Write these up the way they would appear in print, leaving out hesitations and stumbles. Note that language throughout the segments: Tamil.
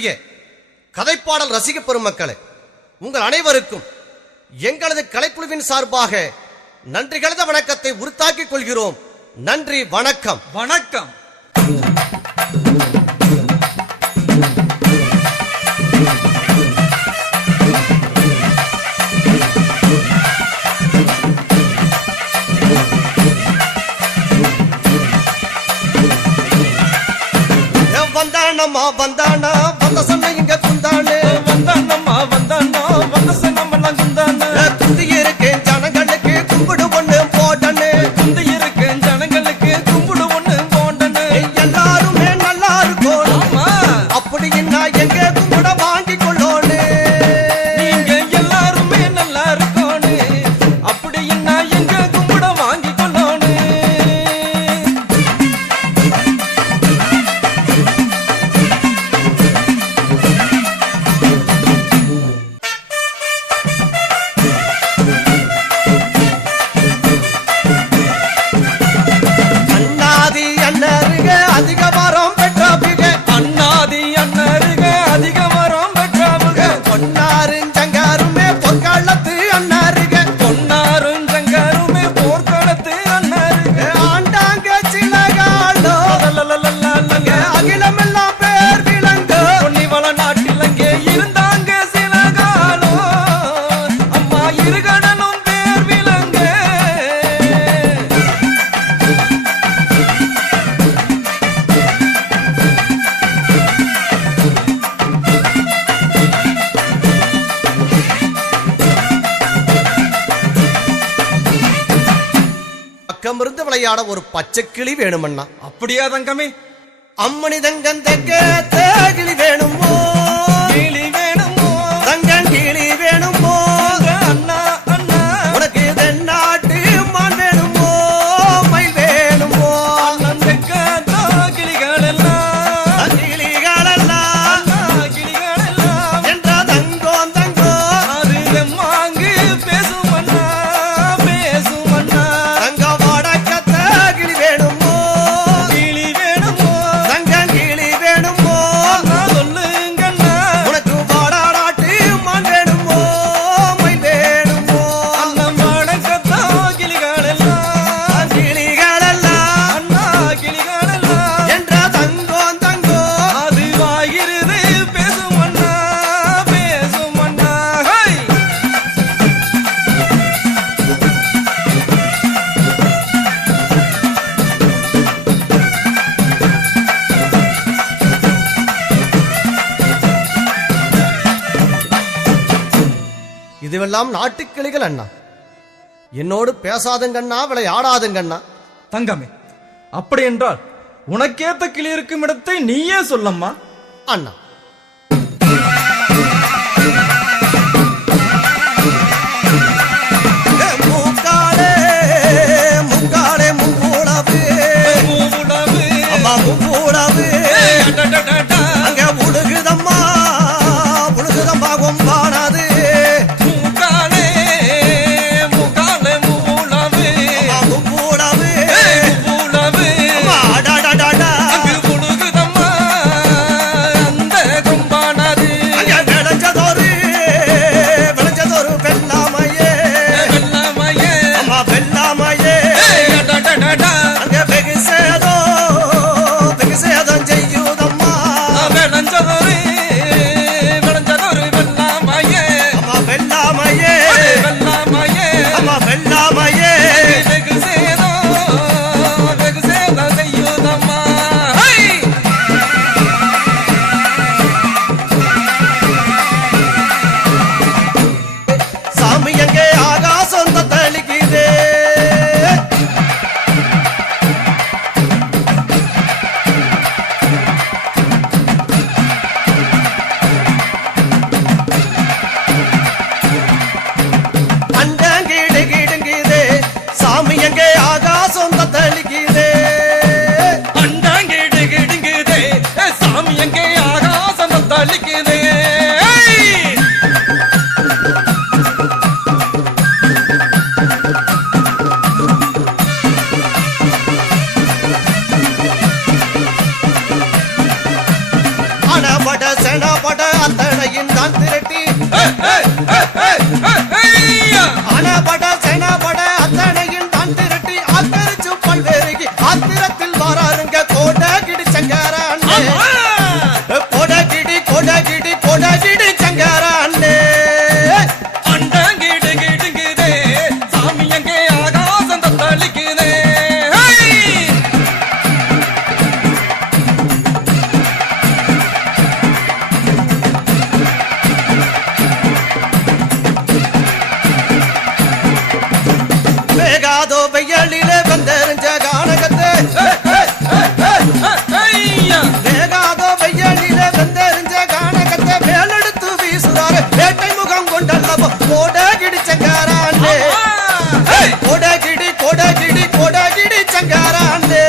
மதிப்பிற்குரிய கதைப்பாடல் ரசிக பெருமக்களே, உங்கள் அனைவருக்கும் எங்களது கலைக்குழுவின் சார்பாக நன்றி கலந்த வணக்கத்தை உரித்தாக்கிக் கொள்கிறோம். நன்றி, வணக்கம். வணக்கம். வந்தானம்மா வந்தானா வந்த சொன்ன இங்க குந்தானே, வந்தானம்மா வந்தானா வந்த சொன்னமெல்லாம் குந்தானே, குந்தி இருக்கேன் ஜனங்களுக்கு கும்பிடு ஒண்ணு போட்டனே, குந்தி இருக்கேன் ஜனங்களுக்கு கும்பிடு ஒண்ணு போட்டனே, எல்லாருமே நல்லா இருக்கும் அப்படின்னா எங்க கும்பிட வாங்கி கொள்ளோனே, நீங்க எல்லாருமே நல்லா இருக்கோனே அப்படின்னா எங்க கும்பிட வாங்கி கொள்ளோனே. அதிக வரம் பெற்றவுக, அண்ணாதி அண்ணருக அதிக வரம் பெற்றவுக, பொன்னாரும் சங்காருமே பொற்காலத்து அண்ணாருக, பொன்னாரும் சங்காருமே போர்க்களத்து அண்ணருக, ஆண்டாங்க சில காலம் அகிலமெல்லாம் பேர் விளங்க, பொன்னிவள நாட்டில் அங்கே இருந்தாங்க சில காலம், அம்மா இருகடனும் பேர் விளங்க. பக்கமிருந்து விளையாட ஒரு பச்சை கிளி வேணுமண்ணா. அப்படியா தங்கமே? அம்மணி தங்கந்தக்க கிளி வேணுமோ, கிளி வேணுமோ, தங்கம் கிளி வேணுமோ, அண்ணா அண்ணா உனக்கு தென்னாட்டு மான் வேணுமோ, மயில் வேணுமோ, நந்தக்கா கிளிகள் எல்லாம் கிளிகளெல்லாம் கிளிகள் எல்லாம் என்ற தங்கோம் தங்கோ, அது எம்மாங்கு பேசும் அண்ணா பேசும் அண்ணா. தங்க வடக்கத்த கிளி வேணுமோ, கிளி வேணுமோ, தங்கம் கிளி வேணுமோ, அண்ணா சொல்லுங்கண்ணா, உனக்கு வாடாடாட்டு மான் வேணுமோ, மயில் வேணுமோ, அண்ணன் வடக்கத்தா கிளிகள் எல்லாம் கிளிகளெல்லாம் அண்ணா கிளிகள் எல்லாம் என்ற தங்கோம் தங்கோ, அது வாயிருது பேசும் அண்ணா பேசும் அண்ணா. ஹை! இதுவெல்லாம் நாட்டுக்கிளிகள் அண்ணா. என்னோடு பேசாதுங்கண்ணா, விளையாடாதுங்கண்ணா. தங்கமே, அப்படி என்றால் உனக்கேத்த கிளி இருக்கும் இடத்தை நீயே சொல்லம்மா. அண்ணா, முக்காலே முக்காலே முக்கூடவு, உணவு அம்மா முக்கூடவு டடடடடா. அங்க உழுகுதம்மா உழுகுதம்மா கொம்பானது, முக்காலே முக்காலே உணவு முக்கூடவு உணவு அடடடடா அங்கு உழுகுதம்மா அந்த வேகாதோ வெயிலிலே வந்தெறிஞ்ச கானகத்தை வேகாதோ வெயிலிலே வந்தெறிஞ்ச கானகத்தை வேலெடுத்து வீசுறாரு வேட்டை முகம் கொண்டல்லவோ கோடகிடி சங்காராண்டே கோடகிடி கோடகிடி கோடகிடி சங்காராண்டே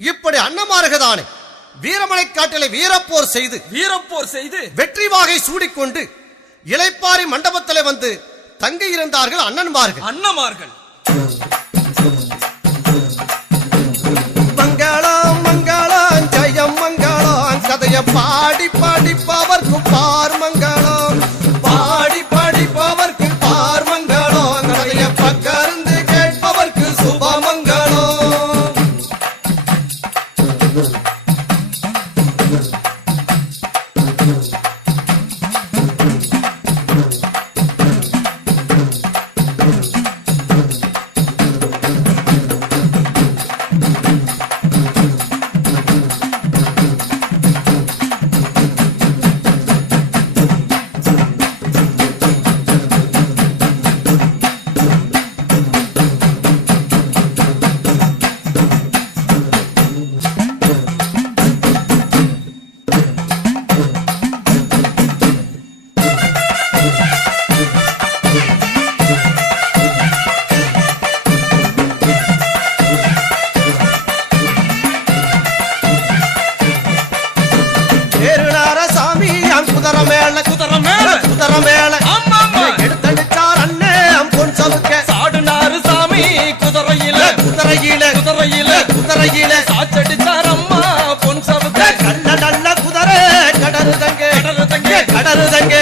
இப்படி அன்னமாறுகதானே வீரமலை காட்டிலே வீரப்போர் செய்து வெற்றி வாகை சூடிக்கொண்டு இளைப்பாரி மண்டபத்திலே வந்து தங்கி இருந்தார்கள் அண்ணன்மார்கள் மங்களம் மங்களம் ஜெயம் மங்களம் கதைய பாடி பாடிப்பவர்க்கு பார் மங்களம் பாடி பாடிப்பவர்க்கு பார் மங்களம் கதைய பக்கருந்து கேட்பவர்க்கு சுபமங்களம் குதிரமேள எடுத்தடிச்சார் அண்ணன் பொன் சவுக்க சாடுனாரு சாமி குதிரையில சாச்சடிச்சார் அம்மா பொன் சவுக்க நல்ல குதிரை கடருதங்க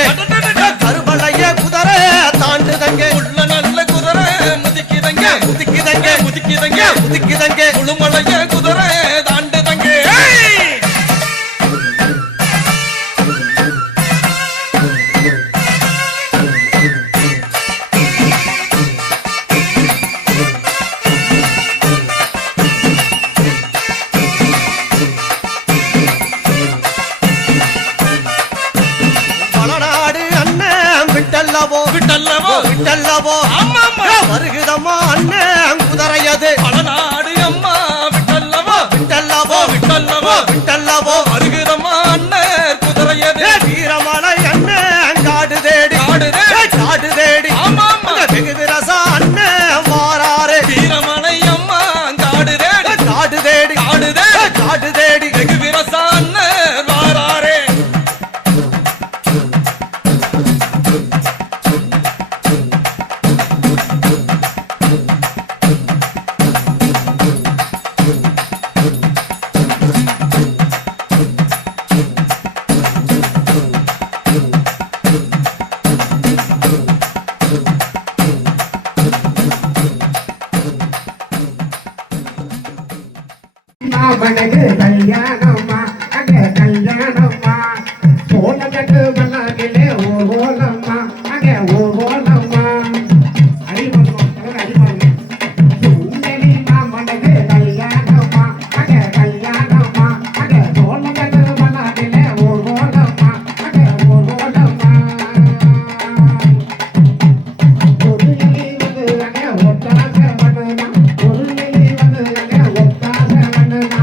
கருமலைய குதிரை தாண்டுதங்க உள்ள நல்ல குதிரை முதிக்குதங்க முழுமலைய குதிரை தாண்டுதங்க விட்டல்லவோ வருகுதம்மா அண்ணன் குதிரையது பலநாடு அம்மா விட்டல்லவோ வருகுதம்மா அண்ணன் குதிரையது வீரமலை அண்ணன் காடு தேடி வெகு விரசா அண்ணன் வாராரு வீரமலை அம்மா காடு தேடி வெகு விரசா அண்ணன் வாராரே அவனுக்கு கல்யாணம்மா அங்க கல்யாணம்மா சோழகட்டு மல்லாகிலே ஓலம்மா அங்க ஓலம்மா அடிமணி சுந்தரி மாமனுக்கு கல்யாணம்மா அங்க கல்யாணம்மா அங்க சோழகட்டு மல்லாகிலே ஓலம்மா அங்க ஓலம்மா ஒரு வந்து அங்க ஒட்டாச பண்ணுனா ஒரு வந்து அங்க ஒட்டாச பண்ணுனா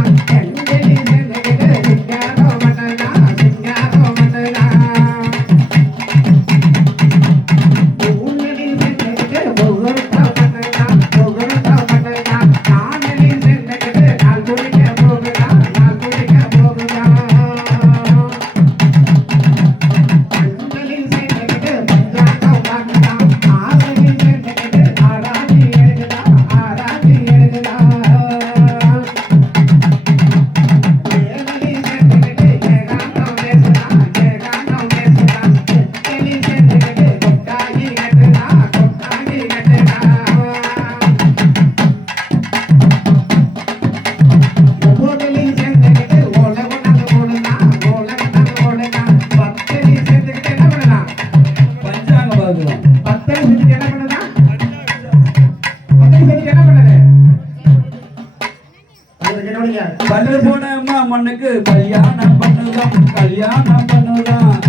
மாமனுக்கு கல்யாணம் பண்ணுதான் கல்யாணம் பண்ணுதான்.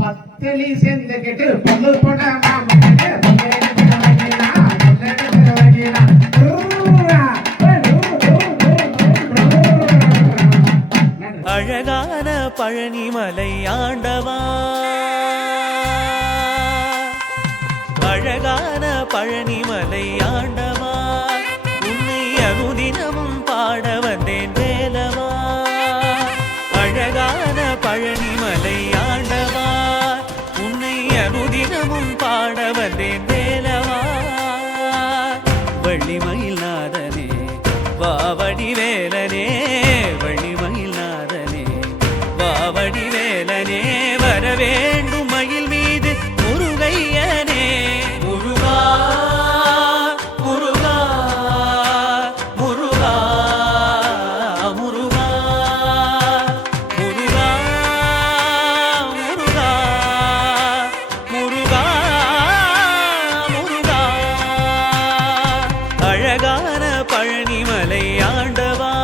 பத்தலி சேர்ந்து கேட்டு பல்லு போட மாமனுக்கு பல்லெடுத்து வைக்கலாம், பல்லெடுத்து வைக்கலாம். அழகான பழனிமலை ஆண்டவா, அழகான பழனிமலை ஆண்டவா, உன்னை அனுதினமும் பாட வந்தேன் வேலவா. அழகான பழனிமலை ஆண்டவா, உன்னை அனுதினமும் பாட வந்தேன் வேலவா. வள்ளிமயில் நாதனே வாவடி வேலனே, வள்ளிமயில் நாதனே வாவடி வேலனே, வர வேண்டும் மயில் மீது முருகையனே. முருகா முருகா முருகா முருகா முருகா முருகா முருகா முருகா. அழகான பழனிமலை ஆண்டவா,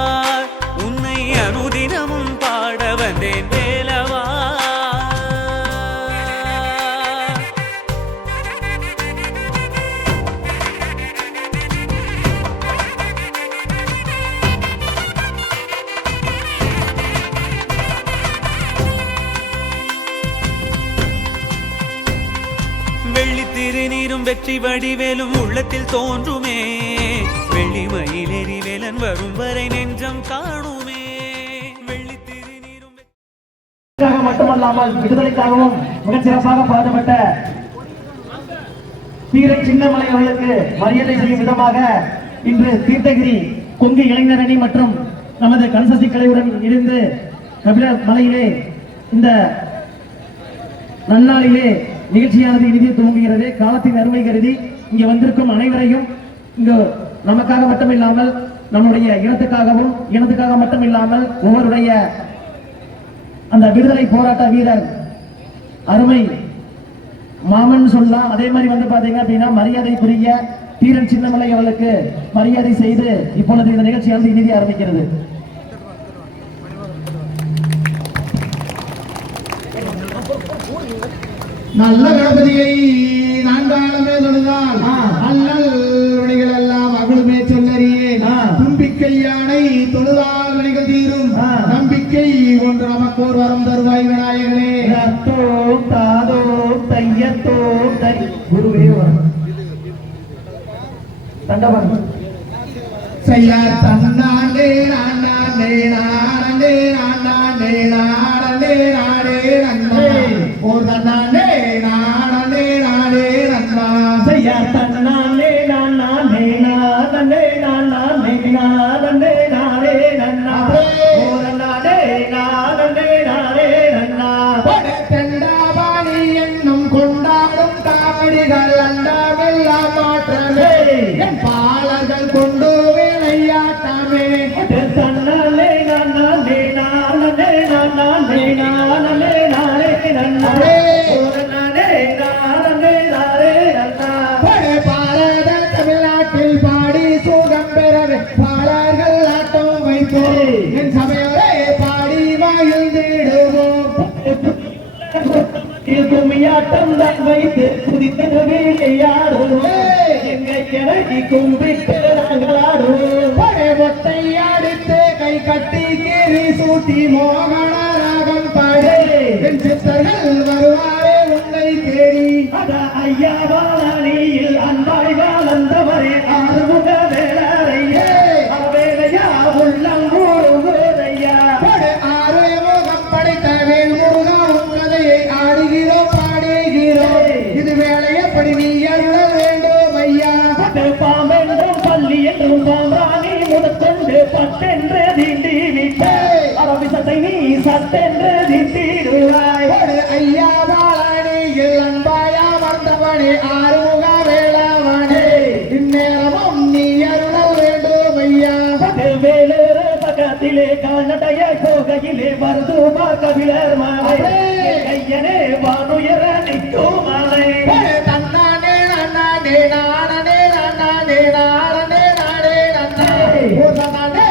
உன்னை அனுதினமும் பாட வந்தேன் வேலவா. வெள்ளி திருநீரும் வெற்றி வடிவேலும் உள்ளத்தில் தோன்றுமே, வெள்ளி மயிலேறி வேலன் வரும் வரை நெஞ்சம் காணுமே. வெள்ளி திருநீரும் மட்டுமல்லாமல் விடுதலைக்காகவும் மிகச்சிறப்பாக பாடுபட்ட தீரை சின்னமலை அவர்களுக்கு மரியாதை செய்யும் விதமாக இன்று தீர்த்தகிரி கொங்கு இளைஞரணி மற்றும் நமது கன்சசி கலையுடன் இருந்து கபிலர் மலையிலே இந்த நன்னாளிலே நிகழ்ச்சியானது இனிதே துவங்குகிறது. காலத்தின் அருமை கருதி இங்கே வந்திருக்கும் அனைவரையும் இங்கு நமக்காக மட்டுமில்லாமல் நம்முடைய இனத்துக்காக மட்டுமில்லாமல் ஒவ்வொருடைய அந்த விடுதலை போராட்ட வீரர் அருமை மாமன் சொல்லலாம். அதே மாதிரி வந்து பாத்தீங்க அப்படின்னா மரியாதைக்குரிய தீரன் சின்னமலை அவர்களுக்கு மரியாதை செய்து இப்பொழுது இந்த நிகழ்ச்சியானது இனிதே ஆரம்பிக்கிறது. நல்ல கணபதியை நான்காலமே தொழுதால் அல்லல் வினைகள் எல்லாம் அகலுமே சொல்லறியே. தும்பிக்கை யானை தொழுதால் வினைகள் தீரும், நம்பிக்கை ஒன்று நமக்கு ஒரு வரம் தருவாய் விநாயகனே. தாதோ தையத்தோ தை குருவே தண்டவன் செய்யா தன்னாண்டே நானே நானே நானே நானே நானே நன்னா ஓர் தன்னாண்டே நானே நானே நன்னா செய்யா தன்னானே நானே நானே நானே நானே நானே நன்னா ஓர் நானே நானே நானே நன்னா தெண்டாபாணி என்னும் கொண்டாடும் காவடிகள் அண்டாமெல்லாம் மாற்றமே என் பாலர்கள் கொண்டு விளையாட்டமே. தன்னாலே நானே நானே நானே நானே நானே நன்னா ஓர் நானே நானே நானே நன்னா. பாரத தமிழ்நாட்டில் பாடி சுகம் பெறவே பாடல்கள் ஆட்டம் வைப்போம், என் சபையோரே பாடி மகிழ்ந்திடுவோம். கும்மியாட்டம் தான் வைத்து குதித்து விளையாடுவோம், எங்கள் கிளை கும்பிட்டு நாங்கள் ஆடுவோம். ஒத்தை அடித்து கை கட்டி கீறி சூட்டி மோகன ராகம் பாடு, என் சித்தர்கள் வருவாரே உன்னை தேடி. அத ஐயா வாழனியில் அன்பாய் வாழ்ந்தவரே ஆறுமுக வேளையா வேலையா உள்ளம் கூறுவோதையா. ஆறு முகம் படைத்த வேல்முருகன் உன் கதையை ஆடுகிறோம் பாடுகிறோம், இது வேலையப்படி நீ அருள வேண்டும் ஐயா. பாம்பென்றும் பள்ளி என்றும் பாம்பானி முதற்கொண்டு பட்டென்று தீண்டி விட்டு அரபிசத்தை நீ சட்டென்று தீண்டிடுவாய். ஐயா வாழனியில் அன்பாயா மறந்தவனே ஆறுமுக வேளாவனே, இந்நேரமும் நீ அருள வேண்டும் ஐயா. வேலூர் பக்கத்திலே கால்நடைய கோகையிலே வருதுமா கபிலர் மாலை கையனே வானுயர நிற்கும் மாலை. தன்னானே நானே நானே நானே நானே நானே நானே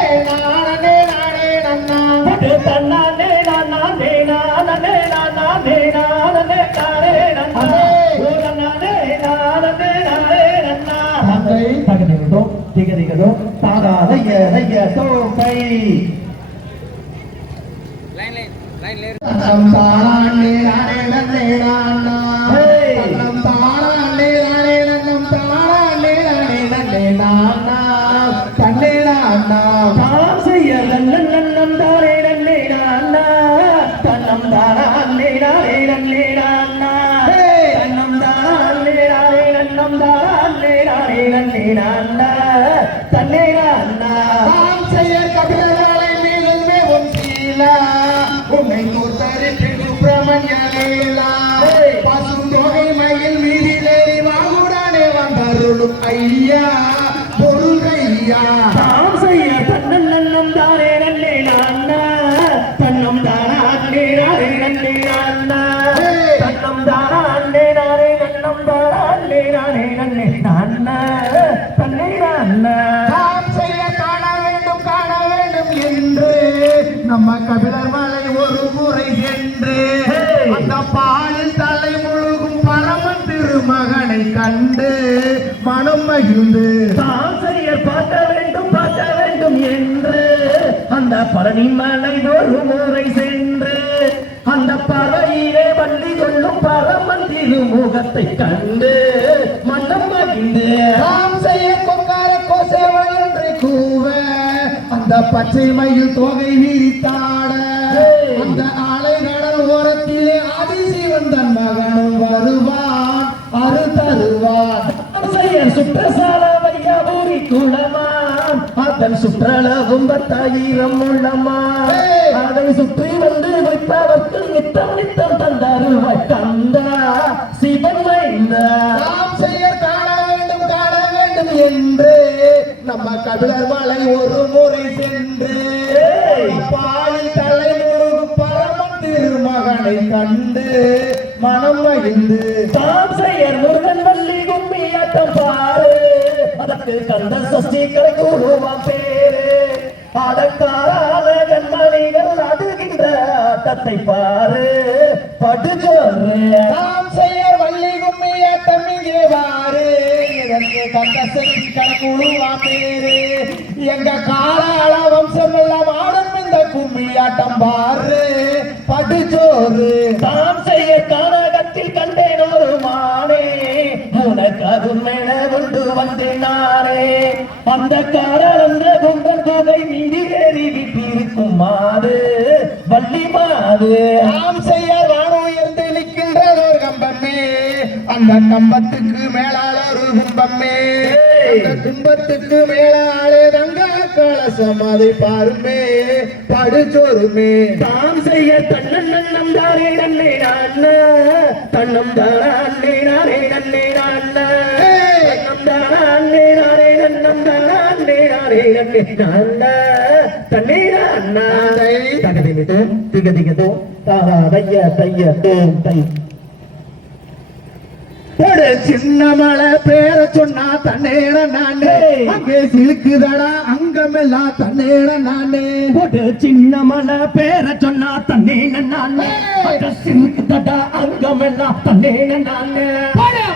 தைய தோப்பை தன்னம் தாராண்டே நானே நன்னே நானா தன்னம் தாராண்டே நானே நன்னம் தாராண்டே நானே நன்னே நானா தன்னே நானா தாம் செய்ய நன்னம் தாரே நன்னே நானா தன்னம் தாராண்டே நானே நன்னே நானா தன்னம் தாராண்டே நானே நன்னம் தாராண்டே நானே நன்னே நானா தன்னே நானா தாம் செய்ய கபிலர்களை மேலுமே உன் சீலா உன்னை நூத்தரித்து சுப்பிரமணிய வேலா பசுந்தொகை மயில் மீதிலேறி வாங்குடானே வந்தருளும் ஐயா பொருள்கையா தாம் செய்ய தன்னம் தாரே நன்னே நானா தன்னம் தாராண்டே நானே நன்னே நானா தன்னம் தாராண்டே நானே நன்னம் தாராண்டே நானே நன்னே நானா தன்னே நானா தாம் செய்ய காண வேண்டும் என்று நம்ம கபிலர் மலை ஒரு முறை சென்று அந்த பாலில் தலை முழுகும் பரமன் திருமகனை கண்டு மனம் மகிழ்ந்து தாசரியர் பார்க்க வேண்டும் என்று அந்த பழனி மலை ஒரு முறை சென்று அந்த பறையிலே வள்ளி கொள்ளும் பரமன் திருமுகத்தை கண்டு மனம் மகிழ்ந்து தாம் செய்ய கொங்கார கோசேவா என்று கூவ அந்த பச்சை மயில் தொகை விரித்தாட அந்த ஆலை கடல் ஓரத்திலே ஆதிசிவன் தன் மகனும் வருவான் அரு தருவான் தாசரியர் சுற்றசால வையாபுரி குளமான் அதன் சுற்றளவும் 10,000 உள்ளமா அதை சுற்றி வந்து வைப்பவர்க்கு நித்தம் நித்தம் தந்தருவாய் தந்தா சிவன் வைந்தா தாம் செய்ய காண வேண்டும் என்று நம்ம கபிலர் மலை ஒரு முறை சென்று பாலில் தலை முழுகும் பரமன் திருமகனை கண்டு மனம் மகிழ்ந்து தாம் செய்யர் முருகன் வள்ளி கும்மியாட்டம் பாரு அதற்கு கந்த சஷ்டி கலைக்குருவா பேரு அடக்காரான கண்மணிகள் அடுகின்ற ஆட்டத்தை பாரு படுஜோரு தாம் செய்ய வள்ளி கும்மியாட்டம் இங்கே வாரு இதற்கு கந்த சக்தி கணக்குழுவா பேரு எங்க காலாள வம்சம் எல்லாம் ஆடும் இந்த கும்மியாட்டம் பாரு படுஜோறு தாம் செய்ய கானகத்தில் கண்டேன் ஒரு மானே உனக்கு மேல கொண்டு வந்தேனாரே அந்த காரணந்த கும்பன் தொகை மீதி ஏறி விட்டிருக்கும் மாது வள்ளி மாது தாம் செய்ய வானம் உயர்ந்து நிற்கின்ற ஒரு கம்பமே அந்த கம்பத்துக்கு மேலால ஒரு கும்பமே அந்த கும்பத்துக்கு மேலாலே தங்க கலசம் அதை பாருமே படுச்சோருமே தாம் செய்ய தன்னம் தாரே நன்னே நான்னா தன்னம் தாரே நானே நன்னே நான்னா தன்னம் தாரே நானே நன்னம் தாரே நானே நன்னே நான்னா தன்னே நான்னா தகதிமிதோ திகதிகதோ தாரா தைய தோம் தை ஒரு சின்ன மலை பேர சொன்னா தன்னேட நானே அங்கே சிலுக்குதடா அங்கமெல்லாம் தன்னேட நானே ஒரு சின்ன மலை பேர சொன்னா தன்னே நானே சிலுக்குதடா அங்கமெல்லாம் தன்னே நானே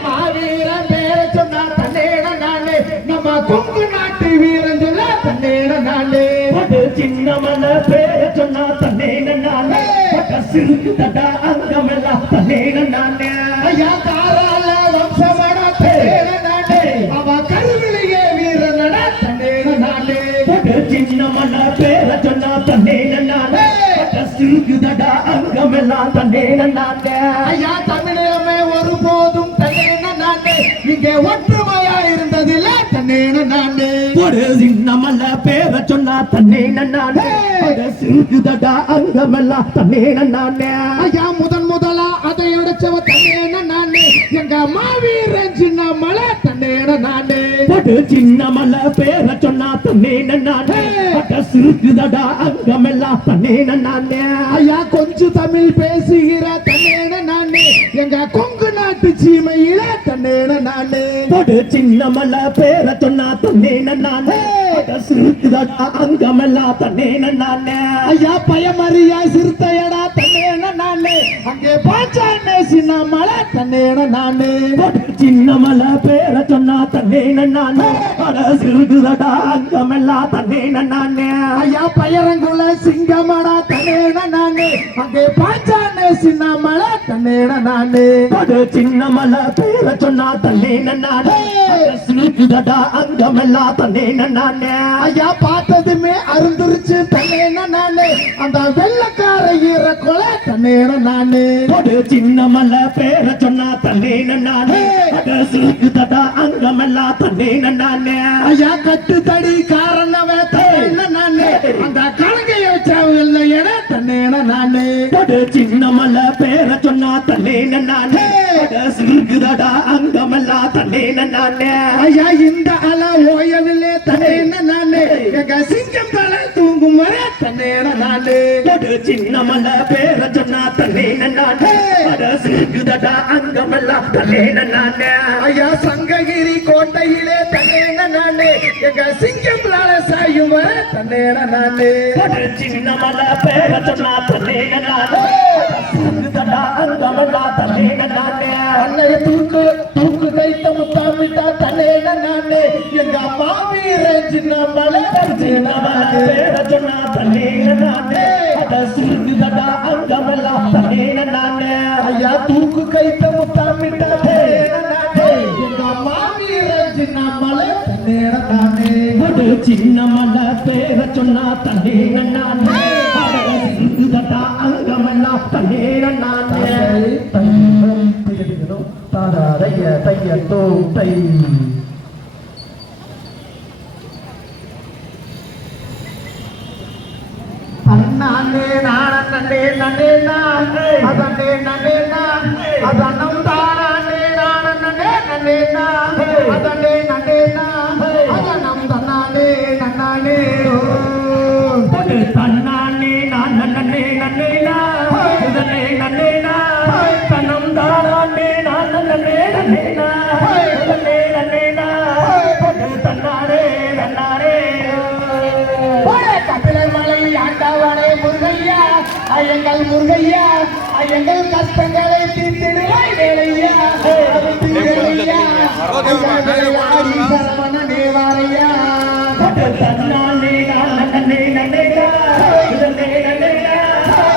மாவீரன் பேர சொன்னா தன்னேட நானே நம்ம கொங்கு நாட்டு வீரன் சொல்ல தன்னேட நானே ஒரு சின்ன மலை பேர சொன்னா தன்னே நானே சிலுக்குதடா அங்கமெல்லாம் தன்னே நானே ஐயா தாராள வம்சமட தன்னேட நானே அவ கருவிலேயே வீரனட தன்னேட நானே ஒரு சின்ன மலை பேர சொன்னா தன்னே நானே சிலுக்குதடா அங்கமெல்லாம் தன்னே நானே ஐயா தமிழமே ஒருபோதும் தன்னேட நானே இங்கே ஒற்றுமையா இருந்ததில்ல தன்னேட நானே ஒரு சின்ன மலை பேர சொன்னா தன்னே நானே சிலுக்குதடா அங்கமெல்லாம் தன்னே நானே ஐயா முதலா அதை அடைச்சவ தன்னேட நானே எங்க மாவீரன் சின்ன மலை தன்னேட நானே ஒரு சின்ன மலை பேர சொன்னா தன்னே நானே சிலுக்குதடா அங்கமெல்லாம் தன்னே நானே ஐயா கொஞ்சம் தமிழ் பேசுகிற தன்னேட நானே எங்க கொங்கு நாட்டு சீமையில தன்னேட நானே ஒரு சின்ன மலை பேர சொன்னா தன்னே நானே சிலுக்குதடா அங்கமெல்லாம் தன்னே நானே ஐயா பயமறியா சிறுத்தையடா தன்னேட நானே அங்கே பாச்சானே சின்ன மலை தன்னேட நானே ஒரு சின்ன மலை பேர சொன்னா தன்னே தன்னே நானே சிறுகுதடா அங்கமெல்லாம் தன்னே நானே ஐயா பயரங்குள்ள சிங்கமடா தன்னேன நானே அங்கே பாஞ்சானே சின்ன மலை தன்னேன நானே அது சின்ன மலை பேர சொன்னா தன்னே நானே சிறுகுதடா அங்கமெல்லாம் தன்னே நானே ஐயா பார்த்ததுமே அருந்துருச்சு தன்னேன நானே அந்த வெள்ளக்கார ஈர கொலை தன்னேன நானே ஒரு சின்ன மலை பேர சொன்னா தன்னே நானே அது சிறுகுதடா அங்கமெல்லாம் தன்னே நானே ஐயா கட்டு தடி காரணவ தன்னேன நானே அந்த கலங்கைய வச்சவங்கள என தன்னேன நானே ஒரு சின்ன மலை பேர சொன்னா தன்னே நானே அது சிறுகுதடா அங்கமெல்லாம் தன்னே நானே ஐயா இந்த அல ஓயவில்லை தன்னேன நானே எங்க சிங்கம் தலை தூங்கும் வரை தன்னேன நானே ஒரு சின்ன மலை பேர சொன்னா தன்னே நானே அது சிறுகுதடா அங்கமெல்லாம் தன்னே நானே ஐயா சங்ககிரி கோட்டையிலே தன்னேன நானே எங்க சிங்கம் லால சாயும் வரை தன்னேன நானே ஒரு சின்ன மலை பேர சொன்னா தன்னே நானே சிறுகுதடா அங்கமெல்லாம் தன்னே நானே அன்னைய தூக்கு தூக்கு கைத்த முத்தாமிட்டா தன்னேன நானே எங்க மாவீர சின்ன மலை சின்ன மலை பேர சொன்னா தன்னே நானே அது சிறுகுதடா அங்கமெல்லாம் தன்னே நானே ஐயா தூக்கு கைத்த முத்தாமிட்டா தன்னேன நானே எங்க மாவீர சின்ன மலை தன்னேன நானே ஒரு சின்ன மலை பேர சொன்னா தன்னே நானே சிறுகுதடா அங்கமெல்லாம் தன்னே நானே தாராதைய தைய தோட்டை அண்ணே நானே நன்னே நானே அதனே நன்னே நானே அதனம் தானே நானே நன்னே நானே அதனே நன்னே நானே அதனம் தன்னானே நன்னானே ஒரு தன்னானே நான் நன்னே நன்னே இதனே நன்னே தன்னம் தானே நான் நன்னே நன்னே இதனே நன்னே ஒரு தன்னானே நன்னானே கபிலை மலை ஆண்டவனே முருகையா ஐயங்கள் முருகையா ஐயங்கள் கஷ்டங்களை தீர்த்திடுவாய் வேலையா வேலையா சரவண தேவாரையா தன்னானே நான் நன்னே நன்னே இதனே நன்னே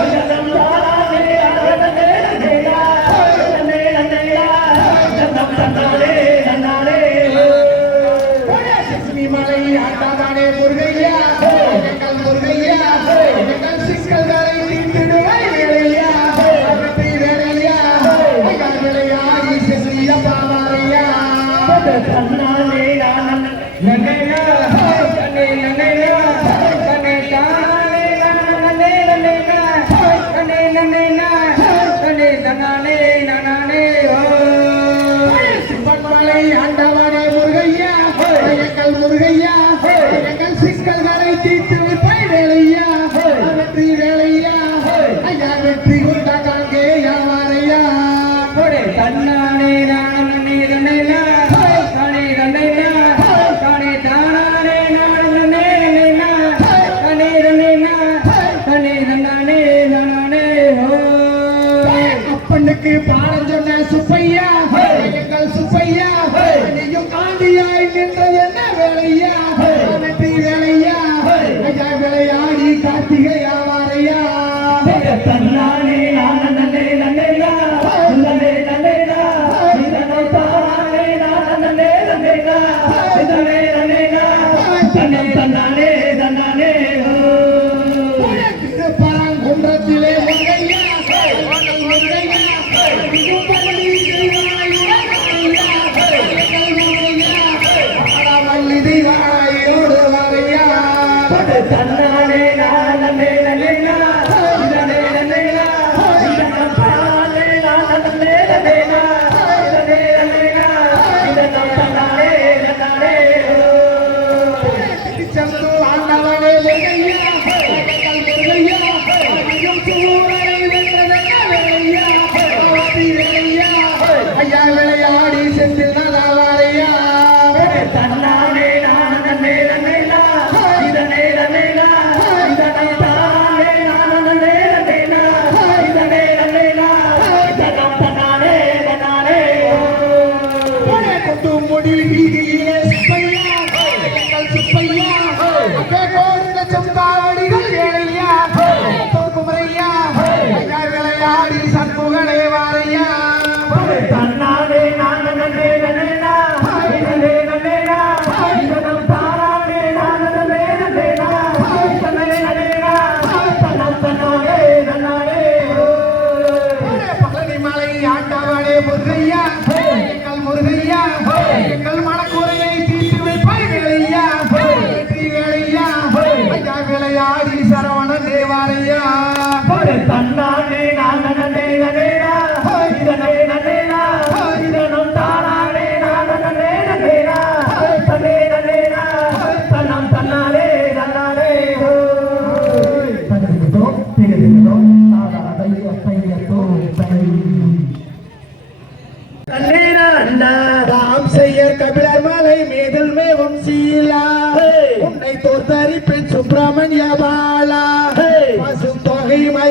இதனம் தானே அதனே நன்னே இதனே நன்னே இதனம் தன்னானே நன்னானே மலை ஆண்டவனே முருகையா எங்கள் முருகையா எங்கள் சிக்கல்களை தீர்த்திடுவாய் வேலையா வெற்றி வேலையா எங்கள் விளையாடி சிறிய பாவாரையா தன்னானே நான் நன்னையா நன்னை நன்னையா நன்னை தானே நன்னை நன்னையா நன்னை நன்னையா நன்னை தன்னானே நன்னானே சிவன்மலை ஆண்டவனே முருகையா எங்கள் முருகையா எங்கள் சிக்கல்களை தீர்த்து வைப்பாய் வேலையா வெற்றி வேலையா ஐயா வெற்றி கொண்ட காங்கே யாவாரையா தன்னானே நானே நன்னேனா தானே நன்னேனா தானே தானே நானே நன்னேனா தானே நன்னேனா தானே நன்னானே நானே அப்பனுக்கு பாடம் சொன்ன சுப்பையா எங்கள் சுப்பையா நீயும் ஆண்டியாய் நின்றது என்ன வேலையா வெற்றி வேலையா ஐயா விளையாடி கார்த்திகை யாவாரையா தன்னானே நான் நன்னே நன்னேனா இதனே நன்னேனா இதனம் தானே நான் நன்னே நன்னேனா இதனே நன்னேனா தன்னம் தன்னானே தன்னானே திருப்பரங்குன்றத்திலே முருகையா முருகையா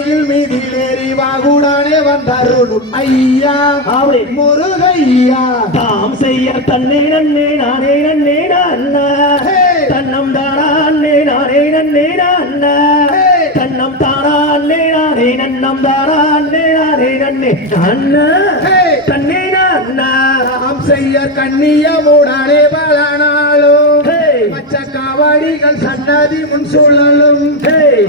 மலையில் மீதிலேறி வாகுடானே வந்தருளும் ஐயா அப்படி முருகையா தாம் செய்ய தன்னை நன்னே நானே நன்னே அண்ணா தன்னம் தானா அண்ணே நானே நன்னே அண்ணா தன்னம் தானா அண்ணே நானே நன்னம் தானா அண்ணே நானே நன்னே அண்ணா தன்னே அண்ணா நாம் செய்ய கண்ணியமுடனே பலனாலும் மச்ச காவடிகள் சன்னதி முன் சூழலும்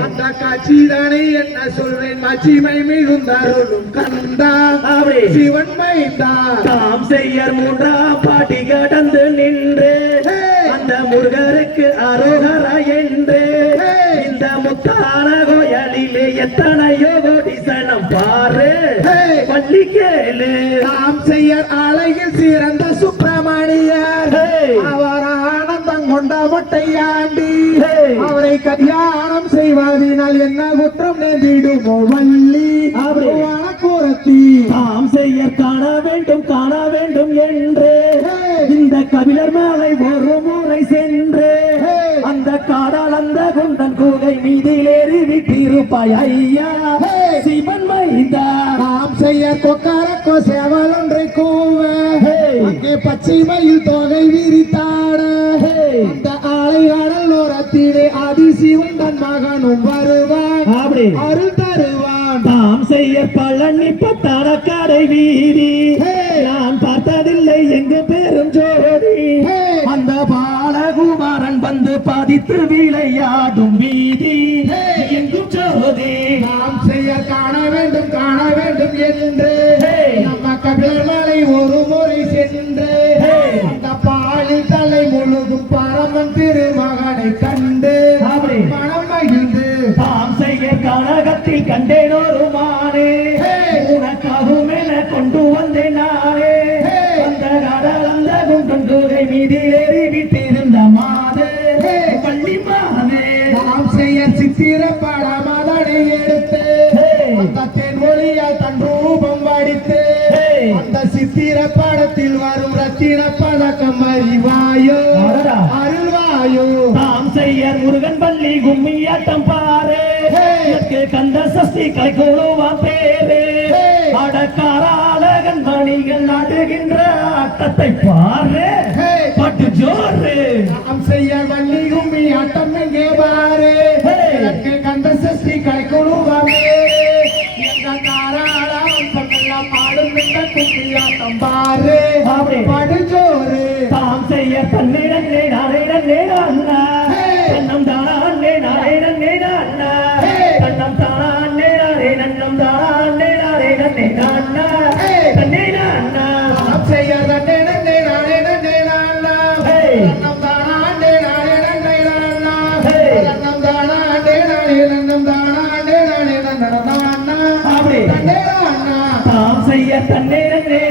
அந்த காட்சிதானே என்ன சொல்வேன் மச்சிமை மிகுந்தருளும் கந்தா அப்படி சிவன் மைந்தா தாம் செய்ய மூன்றாம் பாட்டி கடந்து நின்று அந்த முருகருக்கு அரோகரா என்று இந்த முத்தான கோயிலிலே எத்தனையோ கோடி சனம் பாரு பள்ளி கேளு நாம் செய்ய அழகில் சிறந்த சுப்பிரமணியர் அவர் ஆனந்தம் கொண்ட மொட்டையாண்டி அவரை கல்யாணம் செய்வதனால் என்ன குற்றம் நேர்ந்திடுமோ வள்ளி வனக்கூரத்தி தாம் செய்ய காண வேண்டும் என்று இந்த கபிலர் மாலை ஒரு முறை சென்று அந்த காடால் அந்த குண்டன் கூகை மீதிலேறி விட்டிருப்பாய் ஐயா சிவன் மைந்தா நாம் செய்ய கொக்கரக்கோ சேவல் ஒன்றை கூவ அங்கே பச்சை மயில் தொகை விரித்தாட அந்த ஆலை கடல் ஓரத்திலே ஆதிசிவன் தன் மகனும் வருவான் அப்படி அருள் தருவான் தாம் செய்ய பழனி பத்தான கடை வீதி நான் பார்த்ததில்லை எங்கு பெரும் ஜோடி அந்த பாலகுமாரன் வந்து பாதித்து விளையாடும் வீதி எங்கும் ஜோதி நாம் செய்ய காண வேண்டும் என்று நம்ம கபிலர் மலை ஒரு முறை சென்று அந்த பாலில் தலை முழுதும் பரமன் திருமகனை கண்டு அப்படி மனம் மகிழ்ந்து தாம் செய்ய கனகத்தில் கண்டேன் ஒரு மானே உனக்காகவும் என கொண்டு வந்தேன் நானே அந்த கடல் அந்த குண்டன் கூகை மீதி ஏறி விட்டிருந்த மாதே பள்ளி மாதே நாம் செய்ய சித்திர படமதனை எடுத்து அந்த தென்மொழியால் தன் ரூபம் வடித்து அந்த சித்திர படத்தில் வரும் ரத்தின பதக்கம் அறிவாயோ அடடா. அருள்வாயோ தாம் செய்ய முருகன் பள்ளி கும்மியாட்டம் பாரு எனக்கு கந்த சஷ்டி கைகூழுவா பேரு அடக்காராளகன் மணிகள் நாடுகின்ற ஆட்டத்தை பாரு பட்டு ஜோறு நாம் செய்ய வள்ளி கும்மி ஆட்டம் எங்கே பாரு எனக்கு கந்த சஷ்டி கலைக்குழுவாமே எங்க தாராளம் சொன்னெல்லாம் பாடும் இந்த கும்மி ஆட்டம் பாரு அப்படி. படுஜோறு தாம் செய்ய தன்னிடம் நானே அண்ணா தன்னம் தானே நானே அண்ணா தன்னம் தானே நன்னம் தானே அண்ணா தன்னே அண்ணா நாம் செய்ய தன்னே நன்னே நானே நன்னே நானா நன்னம் தானாண்டே நானே நன்னே நானா நன்னம் தானாண்டே நானே நன்னம் தானாண்டே நானே நன்னனா அப்படி. தன்னே நானா தாம் செய்ய தன்னே நானே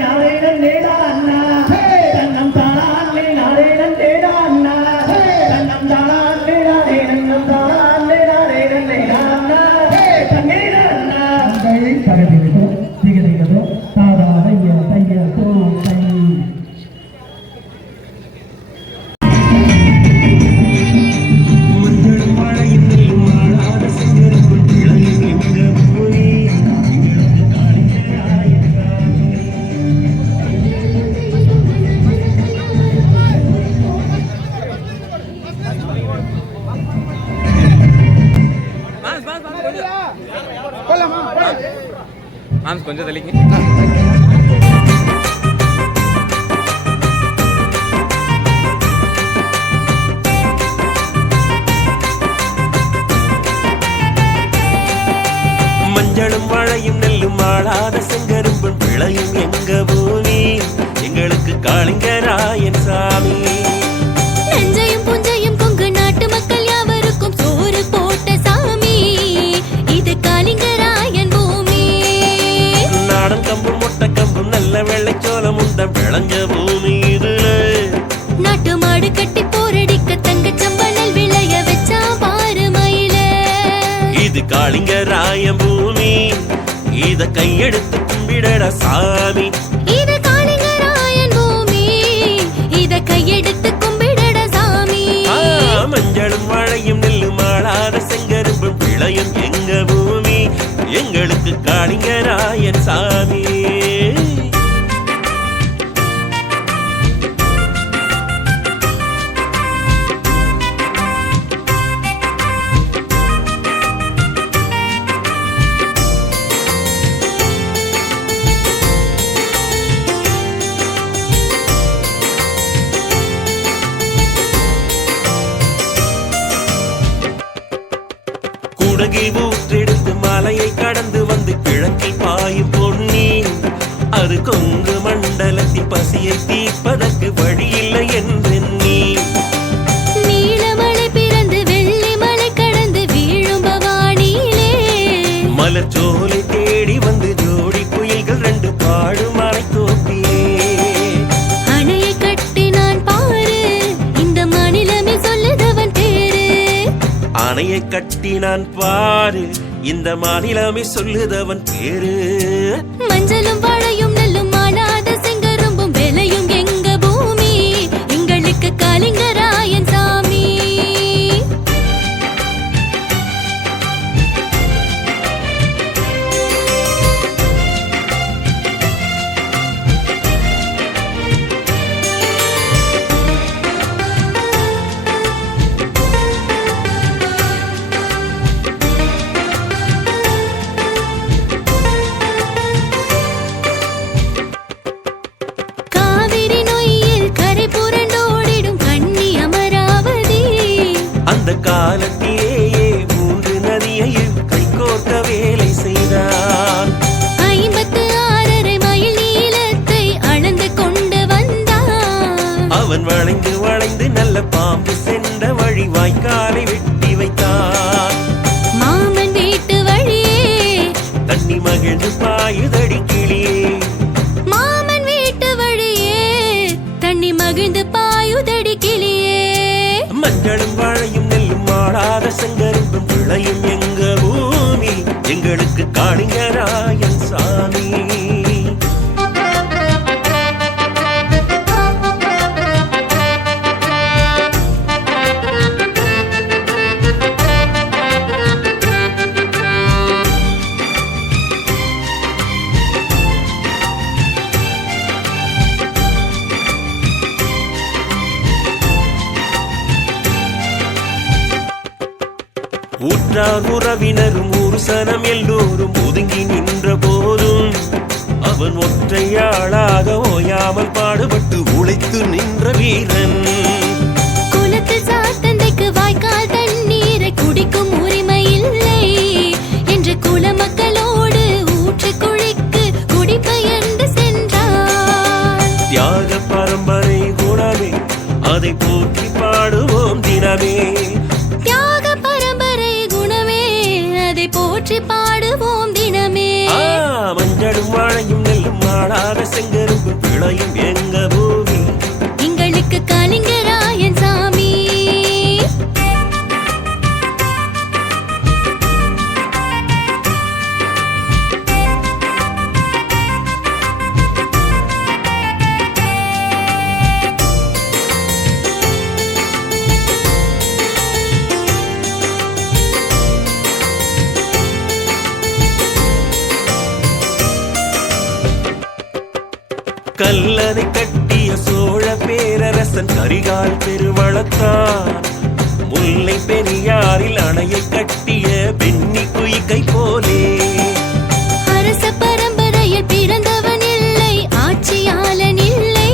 அண்ணா தன்னம் தானே நானே அண்ணா தன்னம் தானே நன்னம் தானே அண்ணா தன்னே அண்ணா கரடிகளோ திகதிகளோ தாராதைய தைய தோ தை மாம்ஸ் கொஞ்சம் தள்ளிங்க மஞ்சளும் மழையும் நெல்லும் ஆளாத செங்கரும்பும் விளையும் எங்க பூமி எங்களுக்கு காளிங்கராயன் சாமி நஞ்சையும் புஞ்சையும் கொங்கு நாட்டு மக்கள் யாவருக்கும் சோறு போட்ட சாமி இது காளிங்கராயன் பூமி நாடன் கம்பும் மொட்டை கம்பும் நல்ல வெள்ளைச்சோளம் உண்ட விளைஞ்ச பூமி இதுல நாட்டு மாடு கட்டி போரடிக்க தங்கச் சம்பளல் விளைய வச்சா பாரு மயில இது காளிங்கராயன் பூமி இத கையெடுத்து கும்பிடட சாமி இது காளிங்கராயன் பூமி இத கையெடுத்து கும்பிடட சாமி மஞ்சளும் மழையும் நெல்லும் ஆளாத செங்கரும்பும் விளையும் எங்க பூமி எங்களுக்கு காளிங்கராயன் சாமி. குடகில் ஊற்றெடுத்து மலையை கடந்து வந்து கிழக்கில் பாயும் பொன்னி, அது கொங்கு மண்டலத்தின் பசியை தீர்ப்பதற்கு வழியில்லை என்றெண்ணி, நீலமலை பிறந்து வெள்ளிமலை கடந்து வீழும் பவானியிலே, மலர்ச்சோலை தேடி வந்து ஜோடி புயல்கள் ரெண்டு பாடும் மலை தோப்பியே, அணையை கட்டினான் பாரு இந்த மாநிலமே சொல்லுதவன் பேரு, அணையை கட்டினான் பாரு இந்த மாநிலமே சொல்லுதவன் பேரு. மஞ்சளும் வாழையும் நெல்லும் மானாத செங்கரும்பும் விளையும் எங்க பூமி, எங்களுக்கு காளிங்கராயன் சாமி. காவிரி நொய்யில் கரை புரண்டோடிடும் கன்னி அமராவதி, அந்த காலத்திலேயே 3 நதியையும் கைகோர்க்க வேலை செய்தான். 56 மைல் நீளத்தை அளந்து கொண்டு வந்தான், அவன் வளைந்து வளைந்து நல்ல பாம்பு சென்ற வழி வாய்க்காலை வெட்டி வைத்தான். மாமன் வீட்டு வழியே தண்ணி மகிழ்ந்து பாயுதடி கிளியே, மாமன் வீட்டு வழியே தண்ணி மகிழ்ந்து பாயுதடி கிளியே. மஞ்சளும் வாழையும் நெல்லும் மாடாத செங்கரும்பும் விளையும் எங்க பூமி, எங்களுக்கு காளிங்கராயன் சாமி. ஊற்றார் உறவினரும் ஒரு சனம் எல்லோரும் ஒதுங்கி நின்ற போதும், அவன் ஒற்றையாளாக ஓயாமல் பாடுபட்டு உழைத்து நின்ற வீரன். குலத்து சாத்தந்தைக்கு வாய்க்கால் தண்ணீரை குடிக்கும் உரிமை இல்லை என்று குலமக்களோடு ஊற்று குழிக்கு குடிபெயர்ந்து சென்றார். தியாக பரம்பரை குணமே அதை போற்றி பாடுவோம் தினமே, தியாக பரம்பரை குணமே அதை போற்றி பாடுவோம் தினமே. மஞ்சளும் வாழையும் நெல்லும் மாடாத செங்கரும்பும் விளையும் எங்க பூமி, எங்களுக்கு காளிங்கராயன் சாமி. கல்லறை கட்டிய சோழ பேரரசன் கரிகால் பெருவளத்தான், முல்லை பெரியாரில் அணையை கட்டிய பெண்ணி குயிக்கை போலே, அரச பரம்பரையில் பிறந்தவன் இல்லை ஆட்சியாளன் இல்லை,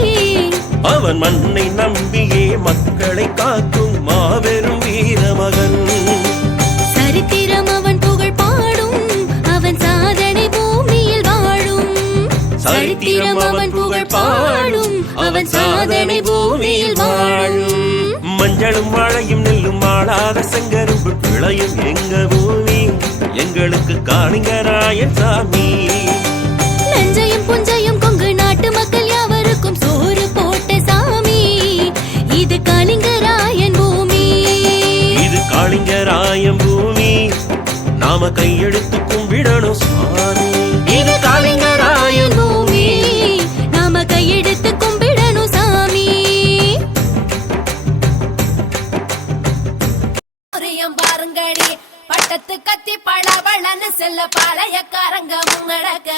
அவன் மண்ணை நம்பியே மக்களை காக்கும் மாபெரும் வீரமகன். சரித்திரம் அவன் புகழ் பாடும் அவன் சாதனை பூமியில் வாழும், சரித்திரம் அவன் புகழ் பாடும் அவன் சாதனை பூமியில் வாழும். மஞ்சளும் வாழையும் நெல்லும் மாடாத செங்கரும்பு விளையும் எங்க பூமி, எங்களுக்கு காளிங்கராயன் சாமி. நஞ்சையும் புஞ்சையும் கொங்கு நாட்டு மக்கள் யாவருக்கும் சோறு போட்ட சாமி, இது காளிங்கராயன் பூமி, இது காளிங்கராயன் பூமி, நாம கையெடுத்து கும்பிடணும் சாமி. இது காளிங்கராயன் பூமி, நாம கையெடுத்து கும்பிடணும் சாமி. பாருங்கடி பட்டத்து கத்தி பளபளன்னு செல்ல பாளைய வேலைக்காரங்க முன்னடக்க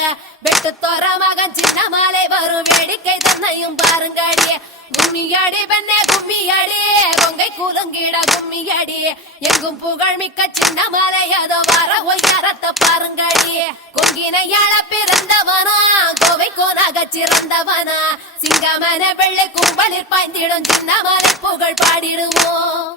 வெட்டு தோற மகன் சின்ன மாலை வரும் வேடிக்கை தன்னையும் பாருங்கடி கும்மியடி பெண்ணே கும்மியடி கொங்கை கூலுங்கிட கும்மியடி எங்கும் புகழ் மிக்க சின்ன மாலை அதோ வர ஒய்யாரத்தை பாருங்கடி கொங்கினையாள பிறந்தவனா கோவை கோனாக சிறந்தவனா சிங்கமன வெள்ளை கும்பலில் பாய்ந்திடும் சின்ன மாலை புகழ் பாடிடுவோம்.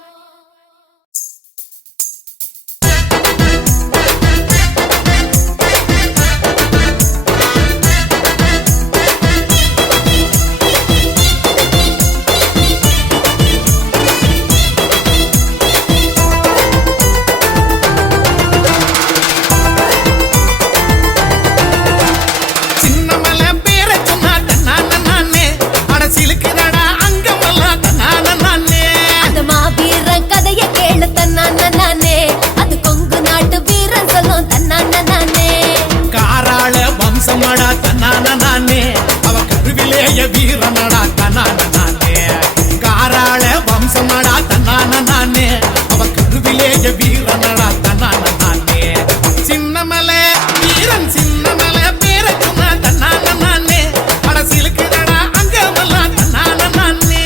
வீரனடா தன்னான நானே காராள வம்சமடா தன்னான நானே அவ கருவிலேய வீரனடா தன்னான நானே சின்னமல வீரன் சின்னமல பேர சொன்ன தன்னான நானே அடசிலுக்குடா அங்கமெல்லாம் தன்னான நானே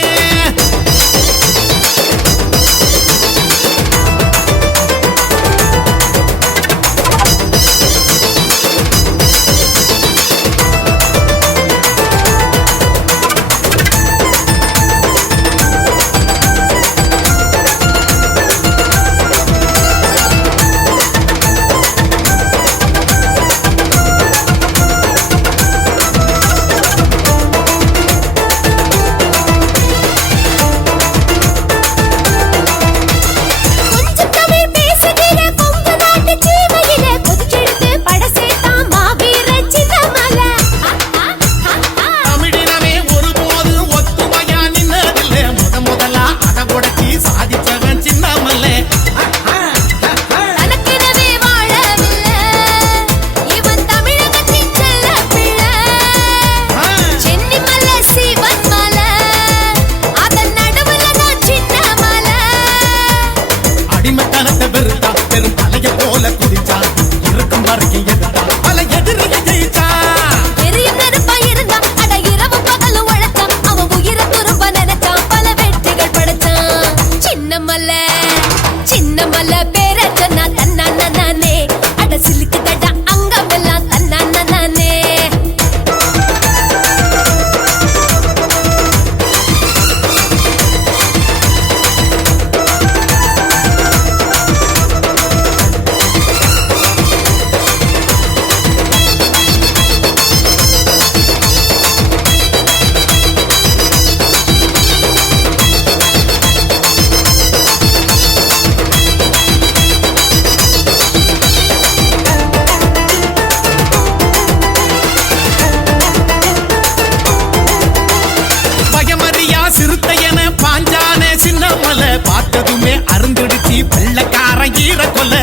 பார்த்ததுமே அருந்துடுச்சி வெள்ளக்கார ஈர கொல்ல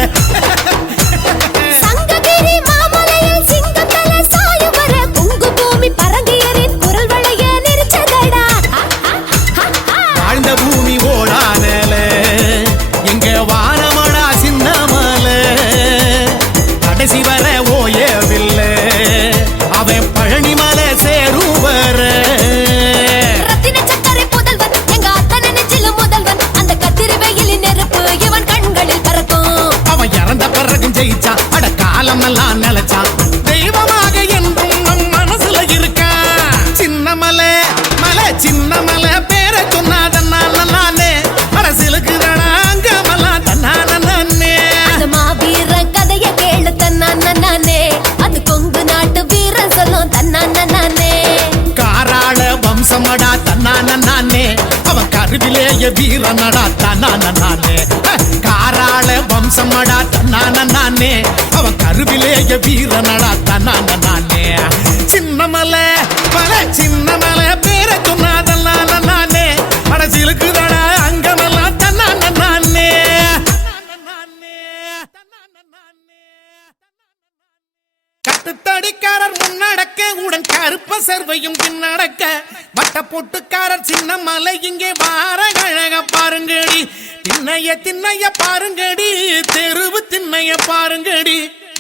சங்ககிரி மாமலையில் சிங்கத்தல சாயம் வர குங்கு பூமி பரங்கியரின் குரல் வளைய நெரிச்சதடா வாழ்ந்த பூமி ஓடானல எங்க வானமடா சின்னமல கடைசி வர ஓயவில்லை அவன் பழனிமலை சேரும் வர ஜெயிச்சான் அட காலமெல்லாம் நிலைச்சான் தெய்வமாக என்றும் நம் மனசுல இருக்கா சின்னமல மலை சின்னமல பேர சொன்னாதன்னால நானே அரசியலுக்கு அங்கமெல்லாம் தன்னான நானே மாவீர கதைய கேளு தன்னான நானே அது கொங்கு நாட்டு வீரன் சொல்லும் தன்னான நானே காராள வம்சமடா தன்னான நானே அவன் கருவிலேய வீரனடா தன்னான நானே காராள வம்சமடா தன்னான நானே அவன் கருவிலேய வீரனடா தன்னான நானே சின்னமல மலை சின்னமல பேர சொன்னாதல்லால நானே அரசியலுக்குதடா அங்கமெல்லாம் தன்னான நானே கட்டுத்தடிக்காரர் முன்னடக்க உடன் கருப்ப சர்வையும் பின்னடக்க வட்ட பொட்டுக்காரர் சின்ன மலை இங்கே வார அழக பாருங்கடி திண்ணைய திண்ணைய பாருங்கடி தெருவு திண்ணைய பாருங்கடி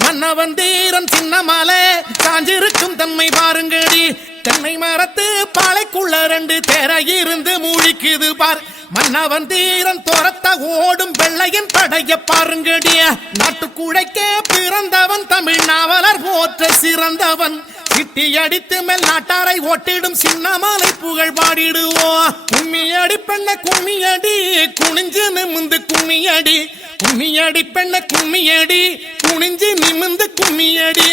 மன்னவன் தீரன் சின்னமலை சாஞ்சிருக்கும் தன்மை பாருங்கடி. தென்னை மரத்து பாலைக்குள்ள 2 தேரை இருந்து மூழ்கிக்குது பார். மன்னவன் தீரன் துரத்த ஓடும் வெள்ளையின் படைய பாருங்கடிய. நாட்டுக்குழைக்க பிறந்தவன் தமிழ் நாவலர் போற்ற சிறந்தவன். சிட்டி அடித்து மேல் நாட்டாரை ஓட்டிடும் சின்னமலை புகழ் பாடிடுவோம். கும்மியடி பெண்ண கும்மியடி குனிஞ்சு நிமிந்து கும்மியடி. கும்மியடி பெண்ண கும்மியடி குனிஞ்சு நிமிந்து கும்மியடி.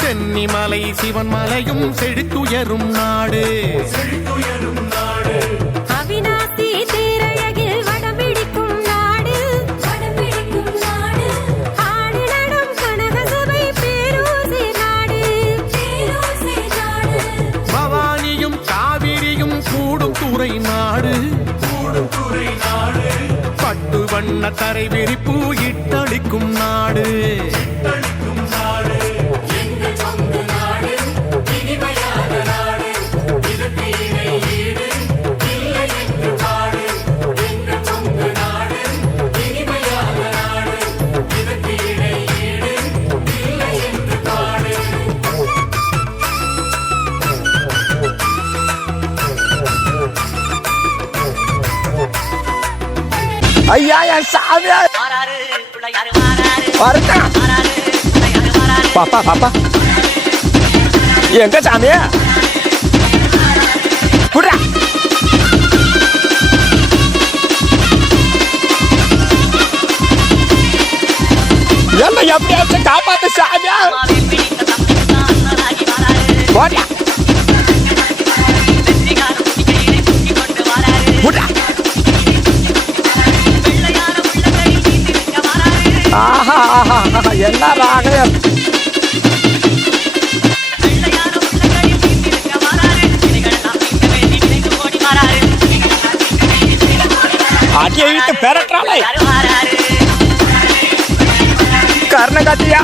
சென்னிமலை சிவன் மலையும் செழித்துயரும் நாடு. அவிநாசி தேரழகில் வடம்பிடிக்கும் நாடு. ஆடிநடம் கனகசபை பேரூசி நாடு. பவானியும் காவிரியும் கூடும் துறை நாடு. பட்டு வண்ண தரை விரிப்பு இட்டளிக்கும் நாடு. ஐயா என் சாமி பாப்பா பாப்பா எங்க சாமி குடுறா. என்ன எப்படியாச்சும் காப்பாத்து சாமி. போடியா குடுறா. ஆஹா ஆஹா என்ன ராகம். அடியை விட்டு பெறட்டாலே கர்ணகத்தியா.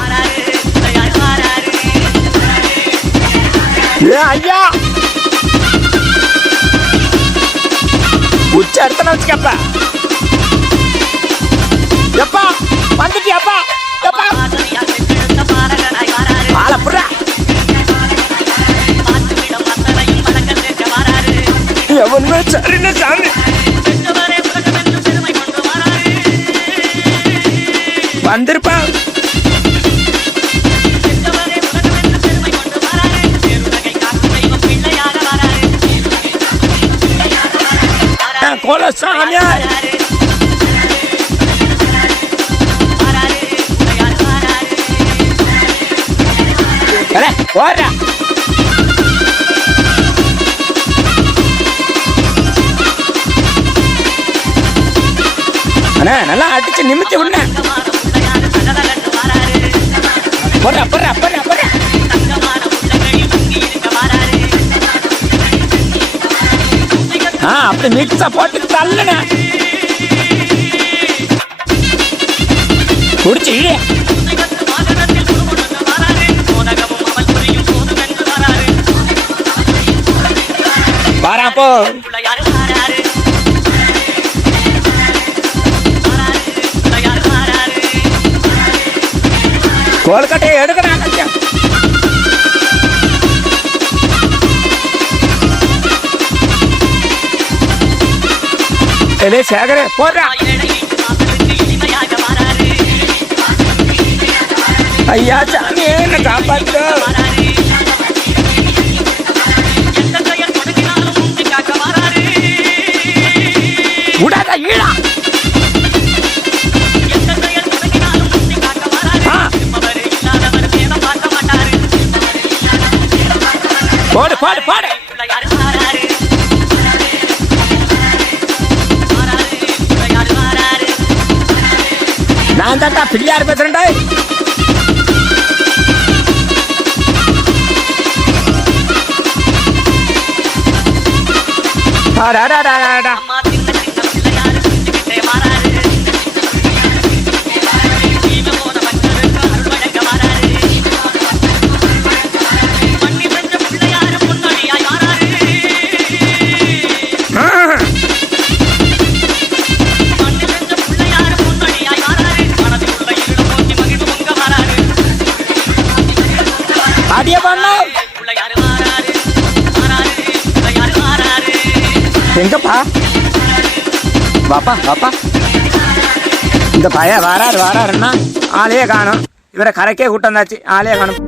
ஏ ஐயா உச்ச இடத்துல வச்சுக்கப்ப. எப்பா வந்துட்டியாப்பா எப்பா ஆளப்புறா. எவனுமே சரின்னு சாமி வந்திருப்பான். கோல சாமியா ஓடுறா. அண்ணா நல்லா அடிச்சு நிமித்தி விடுன. போடுறா போடுறா போடுறா போடுறா. அப்படி மிக்ஸா போட்டு தள்ளுன குடிச்சு இழு. வாராப்போ கோல்கட்டையை எடுக்கணும். சேகரே போடுறா. ஐயா சாமி என்ன காப்பாத்து. போடு போடு போடு. நான் தான்டா பிள்ளையார் பேசுறேன்டா. அடிய பண்ணா எங்கப்பா வாப்பா வாப்பா. இந்த பைய வாராருன்னா ஆளையே காணும். இவரை கரைக்கே கூட்டம் தாச்சு, ஆளையே காணும்.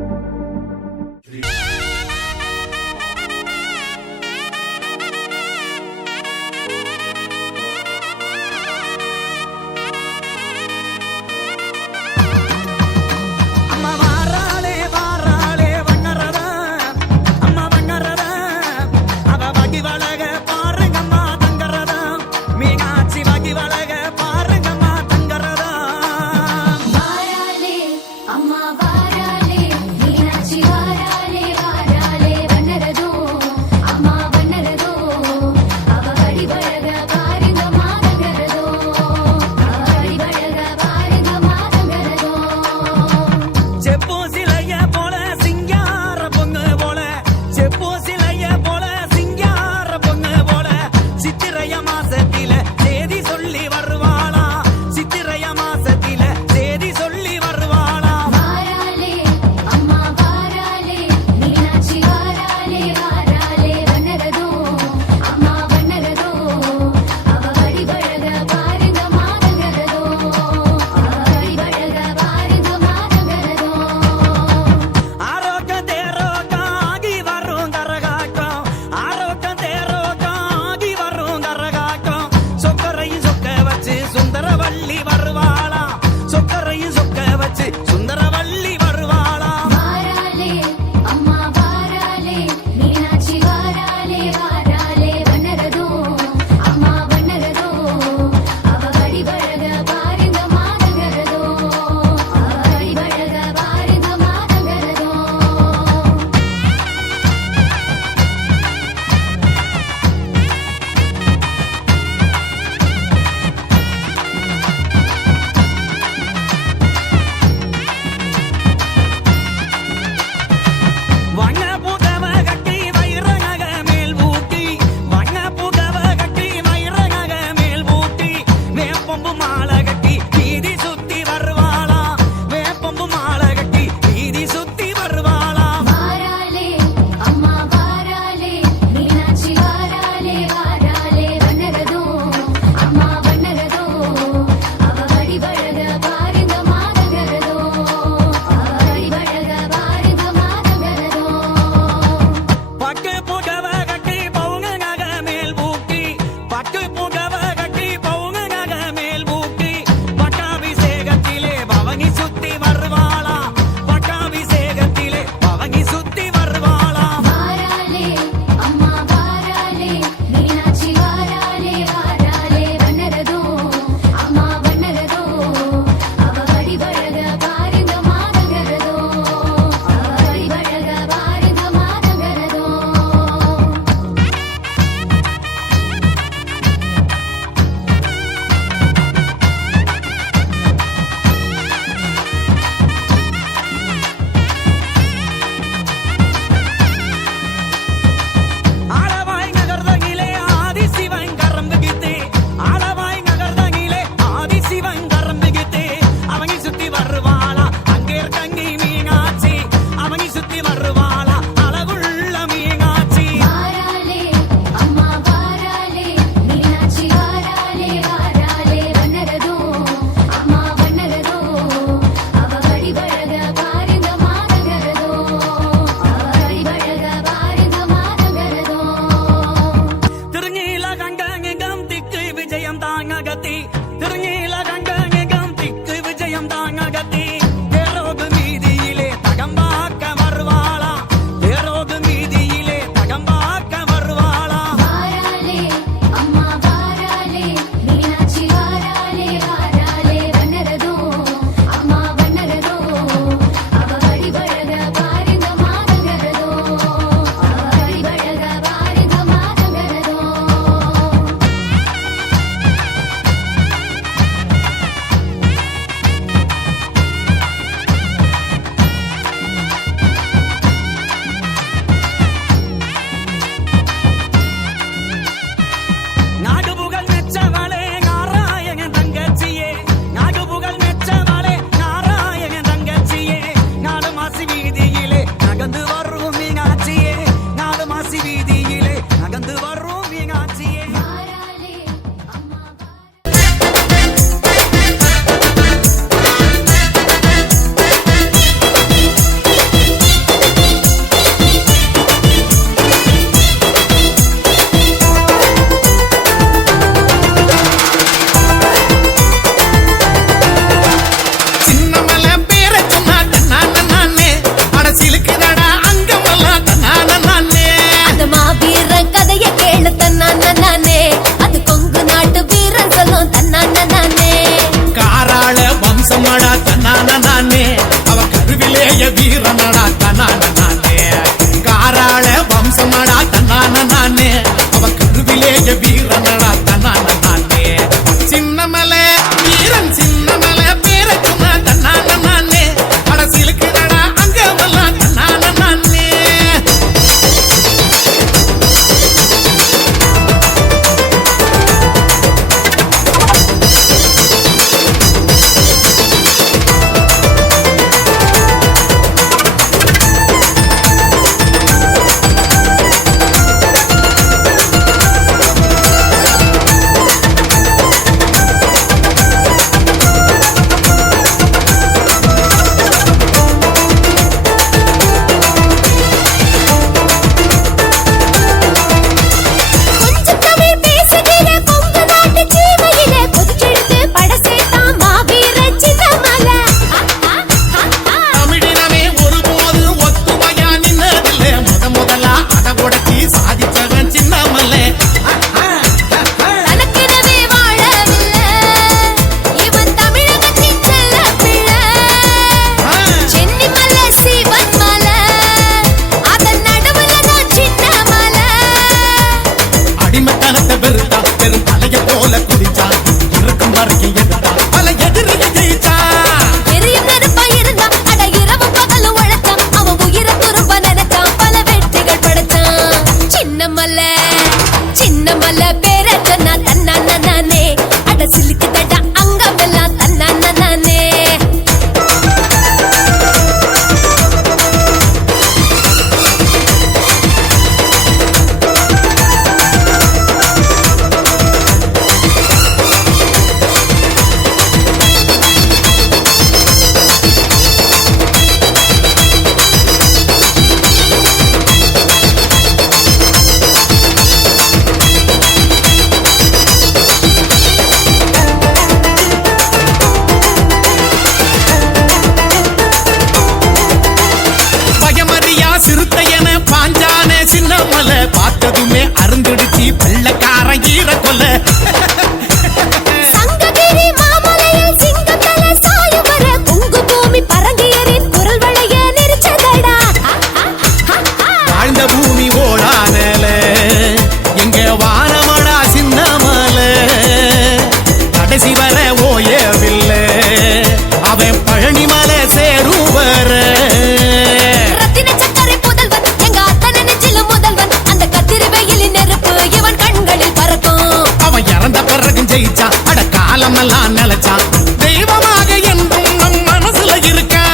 ஜெயிச்சான் அட காலமெல்லாம் நிலைச்சான் தெய்வமாக என்றும் நம் மனசுல இருக்கா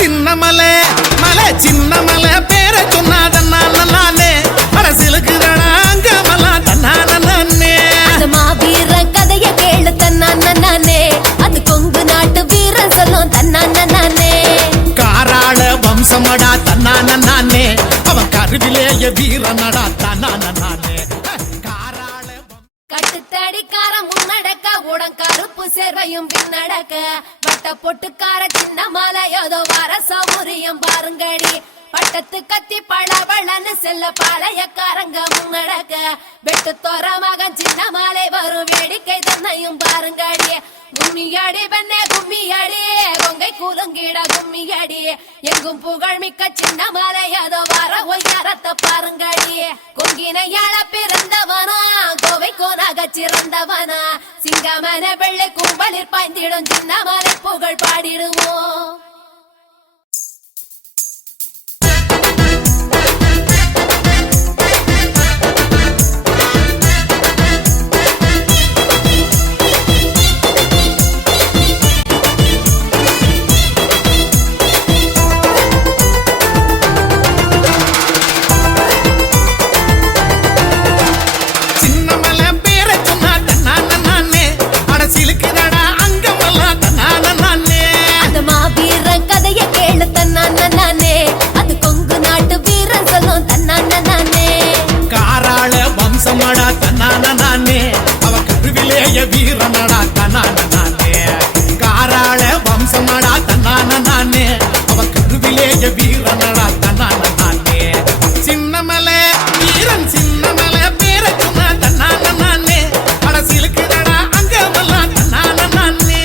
சின்னமலை மலை சின்னமலை பேரை சொன்னாதன்னா நல்லானே அரசியலுக்கு அங்கமெல்லாம் தன்னானே அந்த மாவீரன் கதைய கேளு தன்னானே அது கொங்கு நாட்டு வீரன் சொல்லும் தன்னானே காராள வம்சமடா தன்னானே அவன் கருவிலேய வீரனடா தன்னானே கட்டுத்தடிக்கார முன்னடக்க உடன் கருப்பு சேர்வையும் பின்னடக்க வட்ட பொட்டுக்கார சின்ன மாலை ஏதோ வர சௌரியம் பாருங்கடி பட்டத்து கத்தி பழவளன்னு செல்ல பாளையக்காரங்க முன்னடக்க வெட்டு தோற மகன் சின்ன மாலை வரும் வேடிக்கை தன்னையும் பாருங்கடி கும்மியடி பெண்ணே கும்மியடி கொங்கை கூலுங்கிட கும்மியடி எங்கும் புகழ் மிக்க சின்ன மாலை ஏதோ வர ஒய்யாரத்தை பாருங்கடி கொங்கினையாள பிறந்தவனா கோவை கோனாக சிறந்தவனா சிங்கமன வெள்ளை கும்பலில் பாய்ந்திடும் சின்ன மாலை புகழ் பாடிடுவோம் வம்சமடா தன்னானே அவ கருவிலேய வீரனடா தன்னானே காராள வம்சமடா தன்னானே அவ கருவிலேய வீரனடா தன்னானே சின்னமலை வீரன் சின்னமலை பேரை சொன்னா தன்னானே அரசியலுக்கு அங்கமெல்லாம் தன்னானே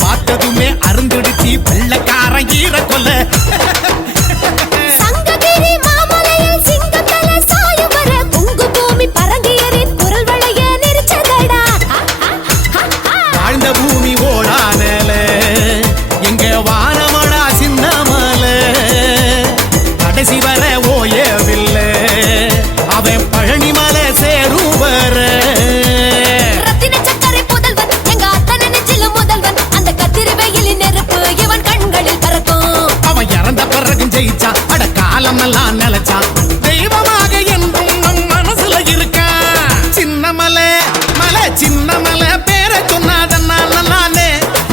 பார்த்ததுமே அருந்துடுச்சி வெள்ளக்காரன் ஈர கொல்ல சங்ககிரி மாமலையில் சிங்கத்தல சாயம் வர பொங்கு பூமி பரங்கியரின் குரல் வளைய நெரிச்சதடா வாழ்ந்த பூமி ஓடானல எங்க வானமடா சின்னமல கடைசி வர ஓயவில்லை அவன் பழனி மலை சேரும் வர ஜெயிச்சா அட காலமெல்லாம் நிலைச்சா தெய்வமாக என்றும் நம் மனசுல இருக்கா சின்னமலை மலை சின்னமலை பேரை சொன்னாதன்னாலே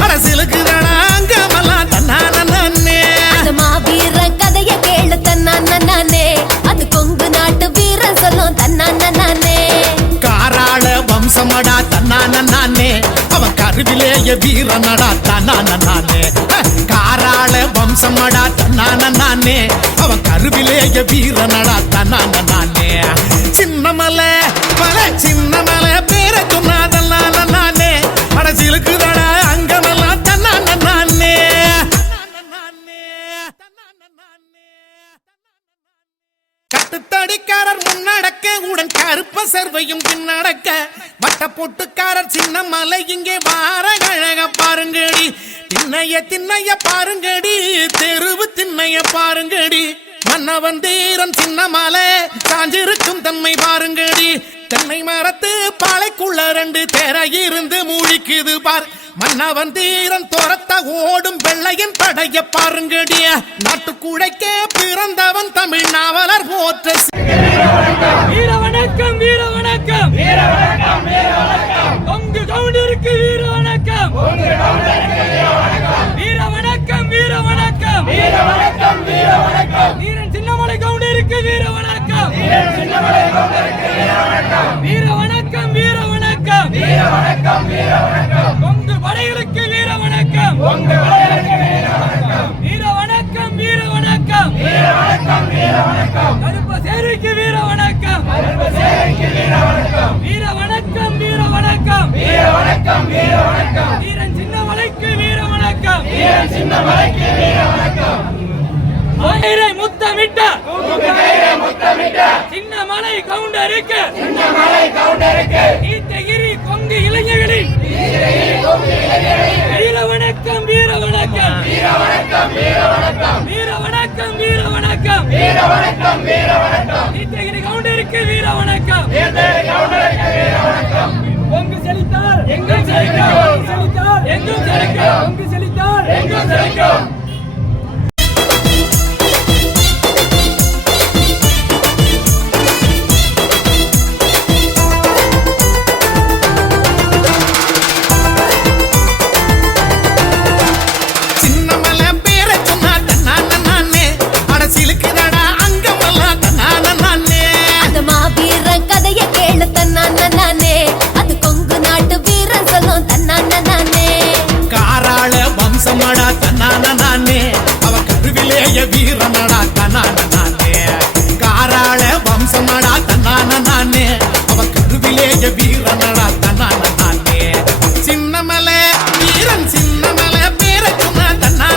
அரசியலுக்கு அங்கமெல்லாம் தன்னானே அந்த மாவீரன் கதைய கேளு தன்னானே அது கொங்கு நாட்டு வீரன் சொல்லும் தன்னானே காராள வம்சமடா தன்னானே அவன் கருவிலேய வீரனடா தன்னானே காராள வம்சமடா தன்னானே அவன் கருவிலேய வீரனடா தன்னானே சின்னமலை பல சின்னமலை பேர சொன்னாதே மனசிலுக்குதடா அங்கமெல்லாம் தன்னானே கட்டுத்தடிக்காரர் முன்னடக்க உடன் கருப்ப சர்வையும் பின்னடக்க வட்ட பொட்டுக்காரர் சின்ன மலை இங்கே வார அழக பாருங்கடி திண்ணைய பாருங்கடி தெருவு திண்ணைய பாருங்கடி மன்னவன் தீரன் சின்ன மலை சாஞ்சிருக்கும் தன்மை பாருங்கடி தென்னை மரத்து பாலைக்குள்ள ரெண்டு தேர இருந்து மூழ்கிது பார் மன்னவன் தீரன் துரத்த ஓடும் வெள்ளையன் படைய பாருங்கடிய நாட்டுக்குழைக்க பிறந்தவன் தமிழ் நாவலர் போற்ற வீர வணக்கம் வீர வணக்கம் வீர வணக்கம் வீர வணக்கம் உங்க கவுண்டருக்கு வீர வணக்கம் உங்க கவுண்டருக்கு வீர வணக்கம் வீர வணக்கம் வீர வணக்கம் வீர வணக்கம் வீர வணக்கம் வீரன் சின்னமலை கவுண்டருக்கு வீர வணக்கம் வீரன் சின்னமலை கவுண்டருக்கு வீர வணக்கம் வீர வணக்கம் வீர வணக்கம் வீர வணக்கம் வீர வணக்கம் உங்க படைகளுக்கு வீர வணக்கம் உங்க படைகளுக்கு வீர வணக்கம் வீர வணக்கம் வீர வணக்கம் வீர வணக்கம் வீர வணக்கம் கருப்ப சேரிக்கு வீர வணக்கம் கருப்ப சேரிக்கு வீர வணக்கம் வீர வணக்கம் வீர வணக்கம் வீர வணக்கம் வீர வணக்கம் வீரன் சின்னமலைக்கு வீர வணக்கம் வீரன் சின்னமலைக்கு வீர வணக்கம் மயிரை முத்தமிட்ட சின்னமலை கவுண்டருக்கு நீத்தகிரி கொங்கு இளைஞர்களின் வீர வணக்கம் வீர வணக்கம் வீர வணக்கம் வீர வணக்கம் வீர வணக்கம் வீர வணக்கம் வீர வணக்கம் வீர வணக்கம் நீத்தகிரி கவுண்டருக்கு வீர வணக்கம் வீர வணக்கம் கொங்கு செழித்தார் எங்கும் செழிக்கும் செழித்தார் எங்கும் செழிக்கும் கொங்கு செழித்தார் எங்கும் செழிக்கும் வீரனடா தன்னானே காராள வம்சமடா தன்னானே அவ கருவிலேய வீரனடா தன்னானே சின்னமலை வீரன் சின்னமலை பேர சொன்னா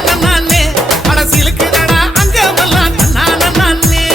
தன்னானே படசிலுக்குதடா அங்கமெல்லாம் தன்னானே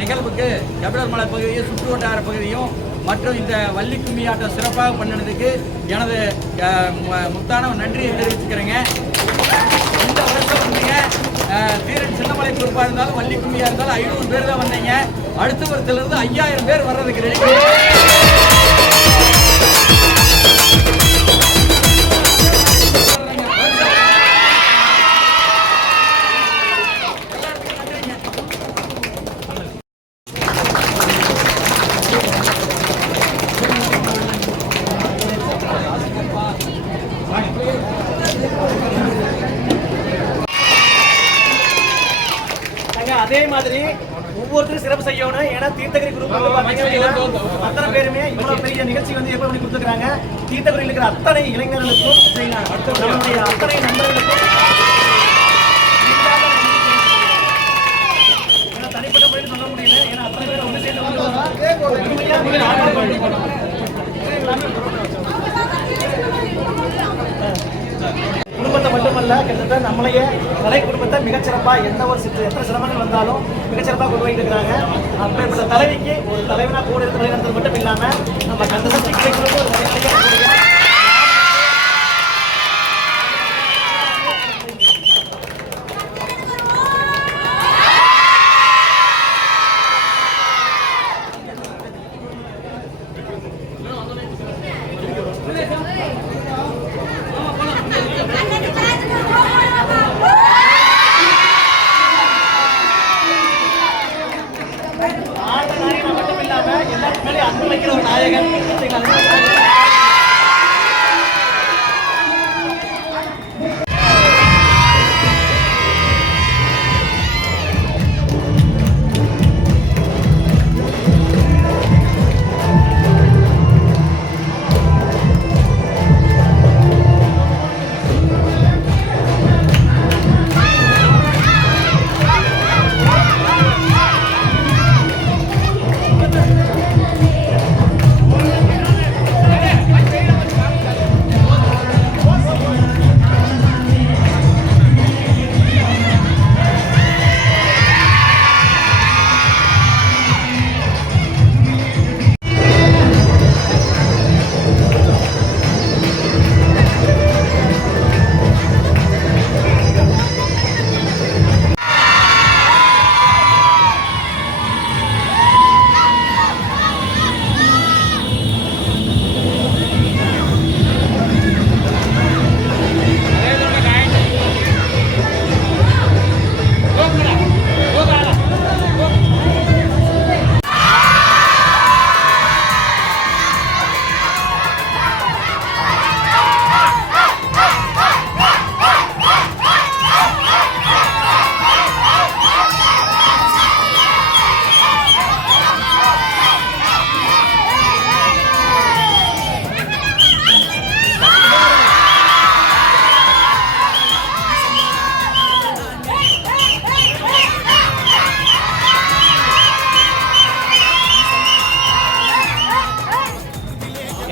நிகழ்வுக்கு கபிலர்மலை பகுதியும் சுற்றுவட்டார பகுதியும் மற்றும் இந்த வள்ளி கும்மி ஆட்டம் சிறப்பாக பண்ணினதுக்கு எனது முத்தான நன்றியை தெரிவிச்சுக்கிறேங்க. இந்த வருஷம் வந்தீங்க தீரன் சின்னமலை பொறுப்பாக இருந்தாலும் வள்ளி கும்மியாக இருந்தாலும் 500 பேர் தான் வந்தீங்க. அடுத்த வருஷத்துலேருந்து 5000 பேர் வர்றதுக்கு ரெடி. அதே மாதிரி ஒவ்வொருத்தரும் சிறப்பு செய்யணும். ஏன்னா தீர்த்தகிரி குரூப் அத்தனை பேருமே இவ்வளவு பெரிய நிகழ்ச்சி வந்து ஏற்பாடு பண்ணி கொடுத்துருக்காங்க. தீர்த்தகிரியில் இருக்கிற அத்தனை இளைஞர்களுக்கும் நம்முடைய அத்தனை நண்பர்களுக்கும் தனிப்பட்ட முறையில் சொல்ல முடியல. ஏன்னா அத்தனை பேர் ஒன்று சேர்ந்து குடும்பத்தை மட்டுமல்ல, கிட்டத்தட்ட நம்மளையே கலை குடும்பத்தை மிகச்சிறப்பா எந்த ஒரு எத்தனை சிரமங்கள் வந்தாலும் மிகச்சிறப்பா கொண்டு போயிட்டு இருக்கிறாங்க. அப்படிப்பட்ட தலைவிக்கு ஒரு தலைவனா கூட இருந்து வழிநடத்துறது மட்டும் இல்லாம நம்ம கந்த சக்தி கிடைக்கிறது ஒரு மட்டும் இல்லாம எல்லாத்துக்கு மேலே அன்பு வைக்கிற ஒரு நாயகன்.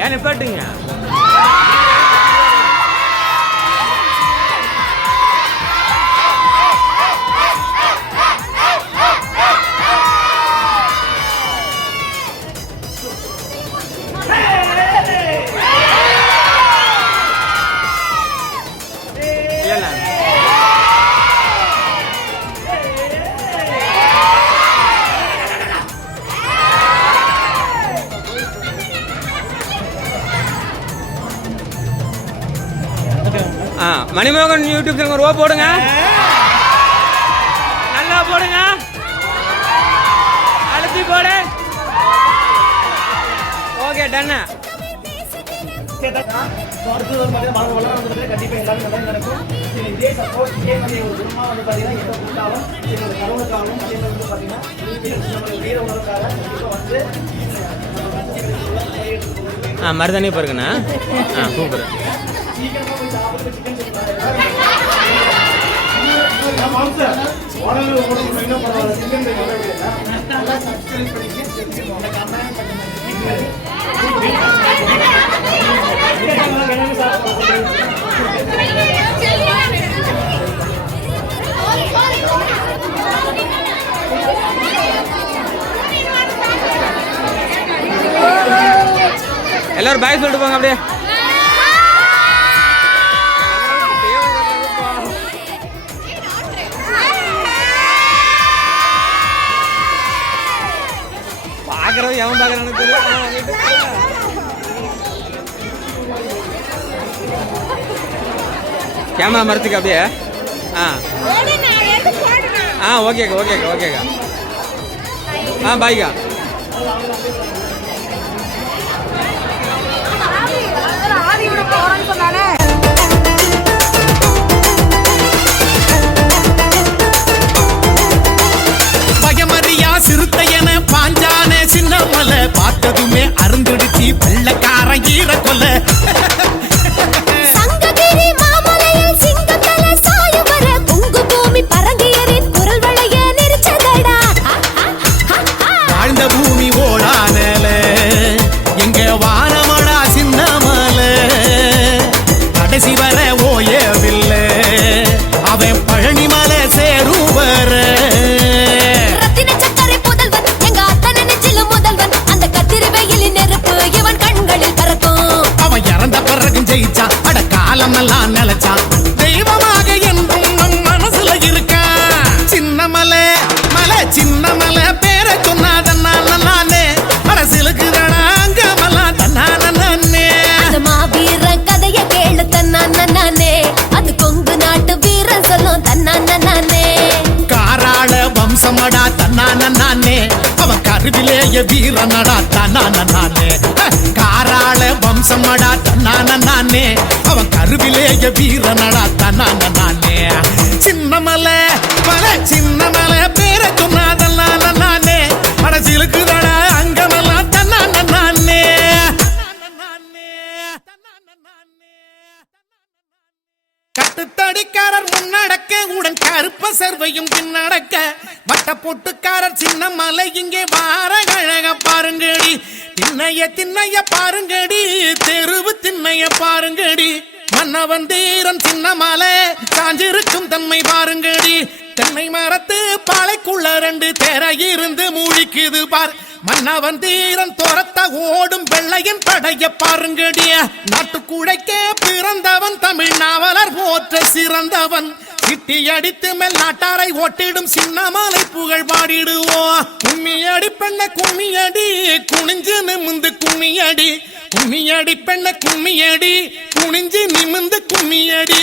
ஏன் நிப்பாட்டுங்க? மணிமோகன் யூடியூப் சேனல் ஒரு ரூபா போடுங்க, நல்லா போடுங்க, அழுத்தி போடு. ஓகே டன்னு. கண்டிப்பா எல்லாரும் நல்லா நடக்கும். இதே சப்போர்ட் இதே மாதிரி ஒரு குடும்பமா வந்து பாத்தீங்கன்னா எந்த கூட்டாலும் எங்களோட கனவுக்காகவும் அதே மாதிரி வந்து பாத்தீங்கன்னா நம்மளுடைய வீர உணர்வுக்காக கண்டிப்பா வந்து மருதானே பாருங்கண்ணா. சூப்பர். எல்லாரும் பாய் சொல்லிட்டு போங்க அப்படியே. பாக்குறது எவன் பாக்குறான்னு தெரியல. கேமரா மரத்துக்கு அப்படியே. ஓகேக்கா ஓகேக்கா ஓகேக்கா. பாய்க்கா. மயிலே அருந்துடுச்சி வெள்ளக்கார ஈர கொல்ல சங்ககிரி மாமலையில் சிங்கத்தல சாயும் வர பொங்கு பூமி பரங்கியரின் குரல் வளைய நெரிச்சதடா வாழ்ந்த பூமி ஓடானல எங்க வானமடா சின்னமல கடைசி வர ஓயவில்லை அவன் பழனிமலை சேருவர ரத்தின சக்கரை புதல்வன் எங்க அத்தனை நெஞ்சிலும் முதல்வன் அந்த கத்திரி வெயிலின் நெருப்பு இவன் கண்களில் பறக்கும் அவன் இறந்த பிறகு ஜெயிச்சா அட காலம் எல்லாம் நிலைச்சா தெய்வமாக என்றும் நம் மனசுல இருக்கா சின்னமலை மலை சின்னமலை பேரை சொன்னாதன்னா நானே அரசியலுக்கு அங்கமெல்லாம் தன்னானே அந்த மாவீரன் கதைய கேளு தன்னானே அது கொங்கு நாட்டு வீரன் சொல்லும் தன்னானே காராள வம்சமடா தன்னானே அவன் கருவிலேய வீரனடா தன்னானே காராள வம்சமடா தன்னானே அவன் கருவிலேய வீரனடா தன்னானே சின்னமலை மலை சின்னமலை பேரை சொன்னாதெல்லாம் நானே அரசியலுக்குதடா அங்கமெல்லாம் தன்னானே கட்டுத்தடிக்காரர் முன்னடக்க உடன் கருப்ப சர்வையும் பின்னடக்க வட்ட பொட்டுக்காரர் சின்ன மலை இங்கே வார அழக பாருங்கடி திண்ணைய பாருங்கடி தெருவு திண்ணைய பாருங்கடி மன்னவன் தீரன் சின்ன மலை சாஞ்சிருக்கும் தன்மை பாருங்கடி தென்னை மரத்து பாலைக்குள்ள 2 தேரை இருந்து மூழ்கிது பார் மன்னவன் தீரன் துரத்த ஓடும் வெள்ளையன் படைய பாருங்கடிய நாட்டுக்குழைக்க பிறந்தவன் தமிழ் நாவலர் போற்ற சிறந்தவன் சிட்டி அடித்து மேல் நாட்டாரை ஓட்டிடும் சின்னமலை புகழ் பாடிடுவோம் கும்மியடி பெண்ண கும்மியடி குனிஞ்சு நிமிந்து கும்மியடி கும்மியடி பெண்ண கும்மியடி குனிஞ்சு நிமிந்து கும்மியடி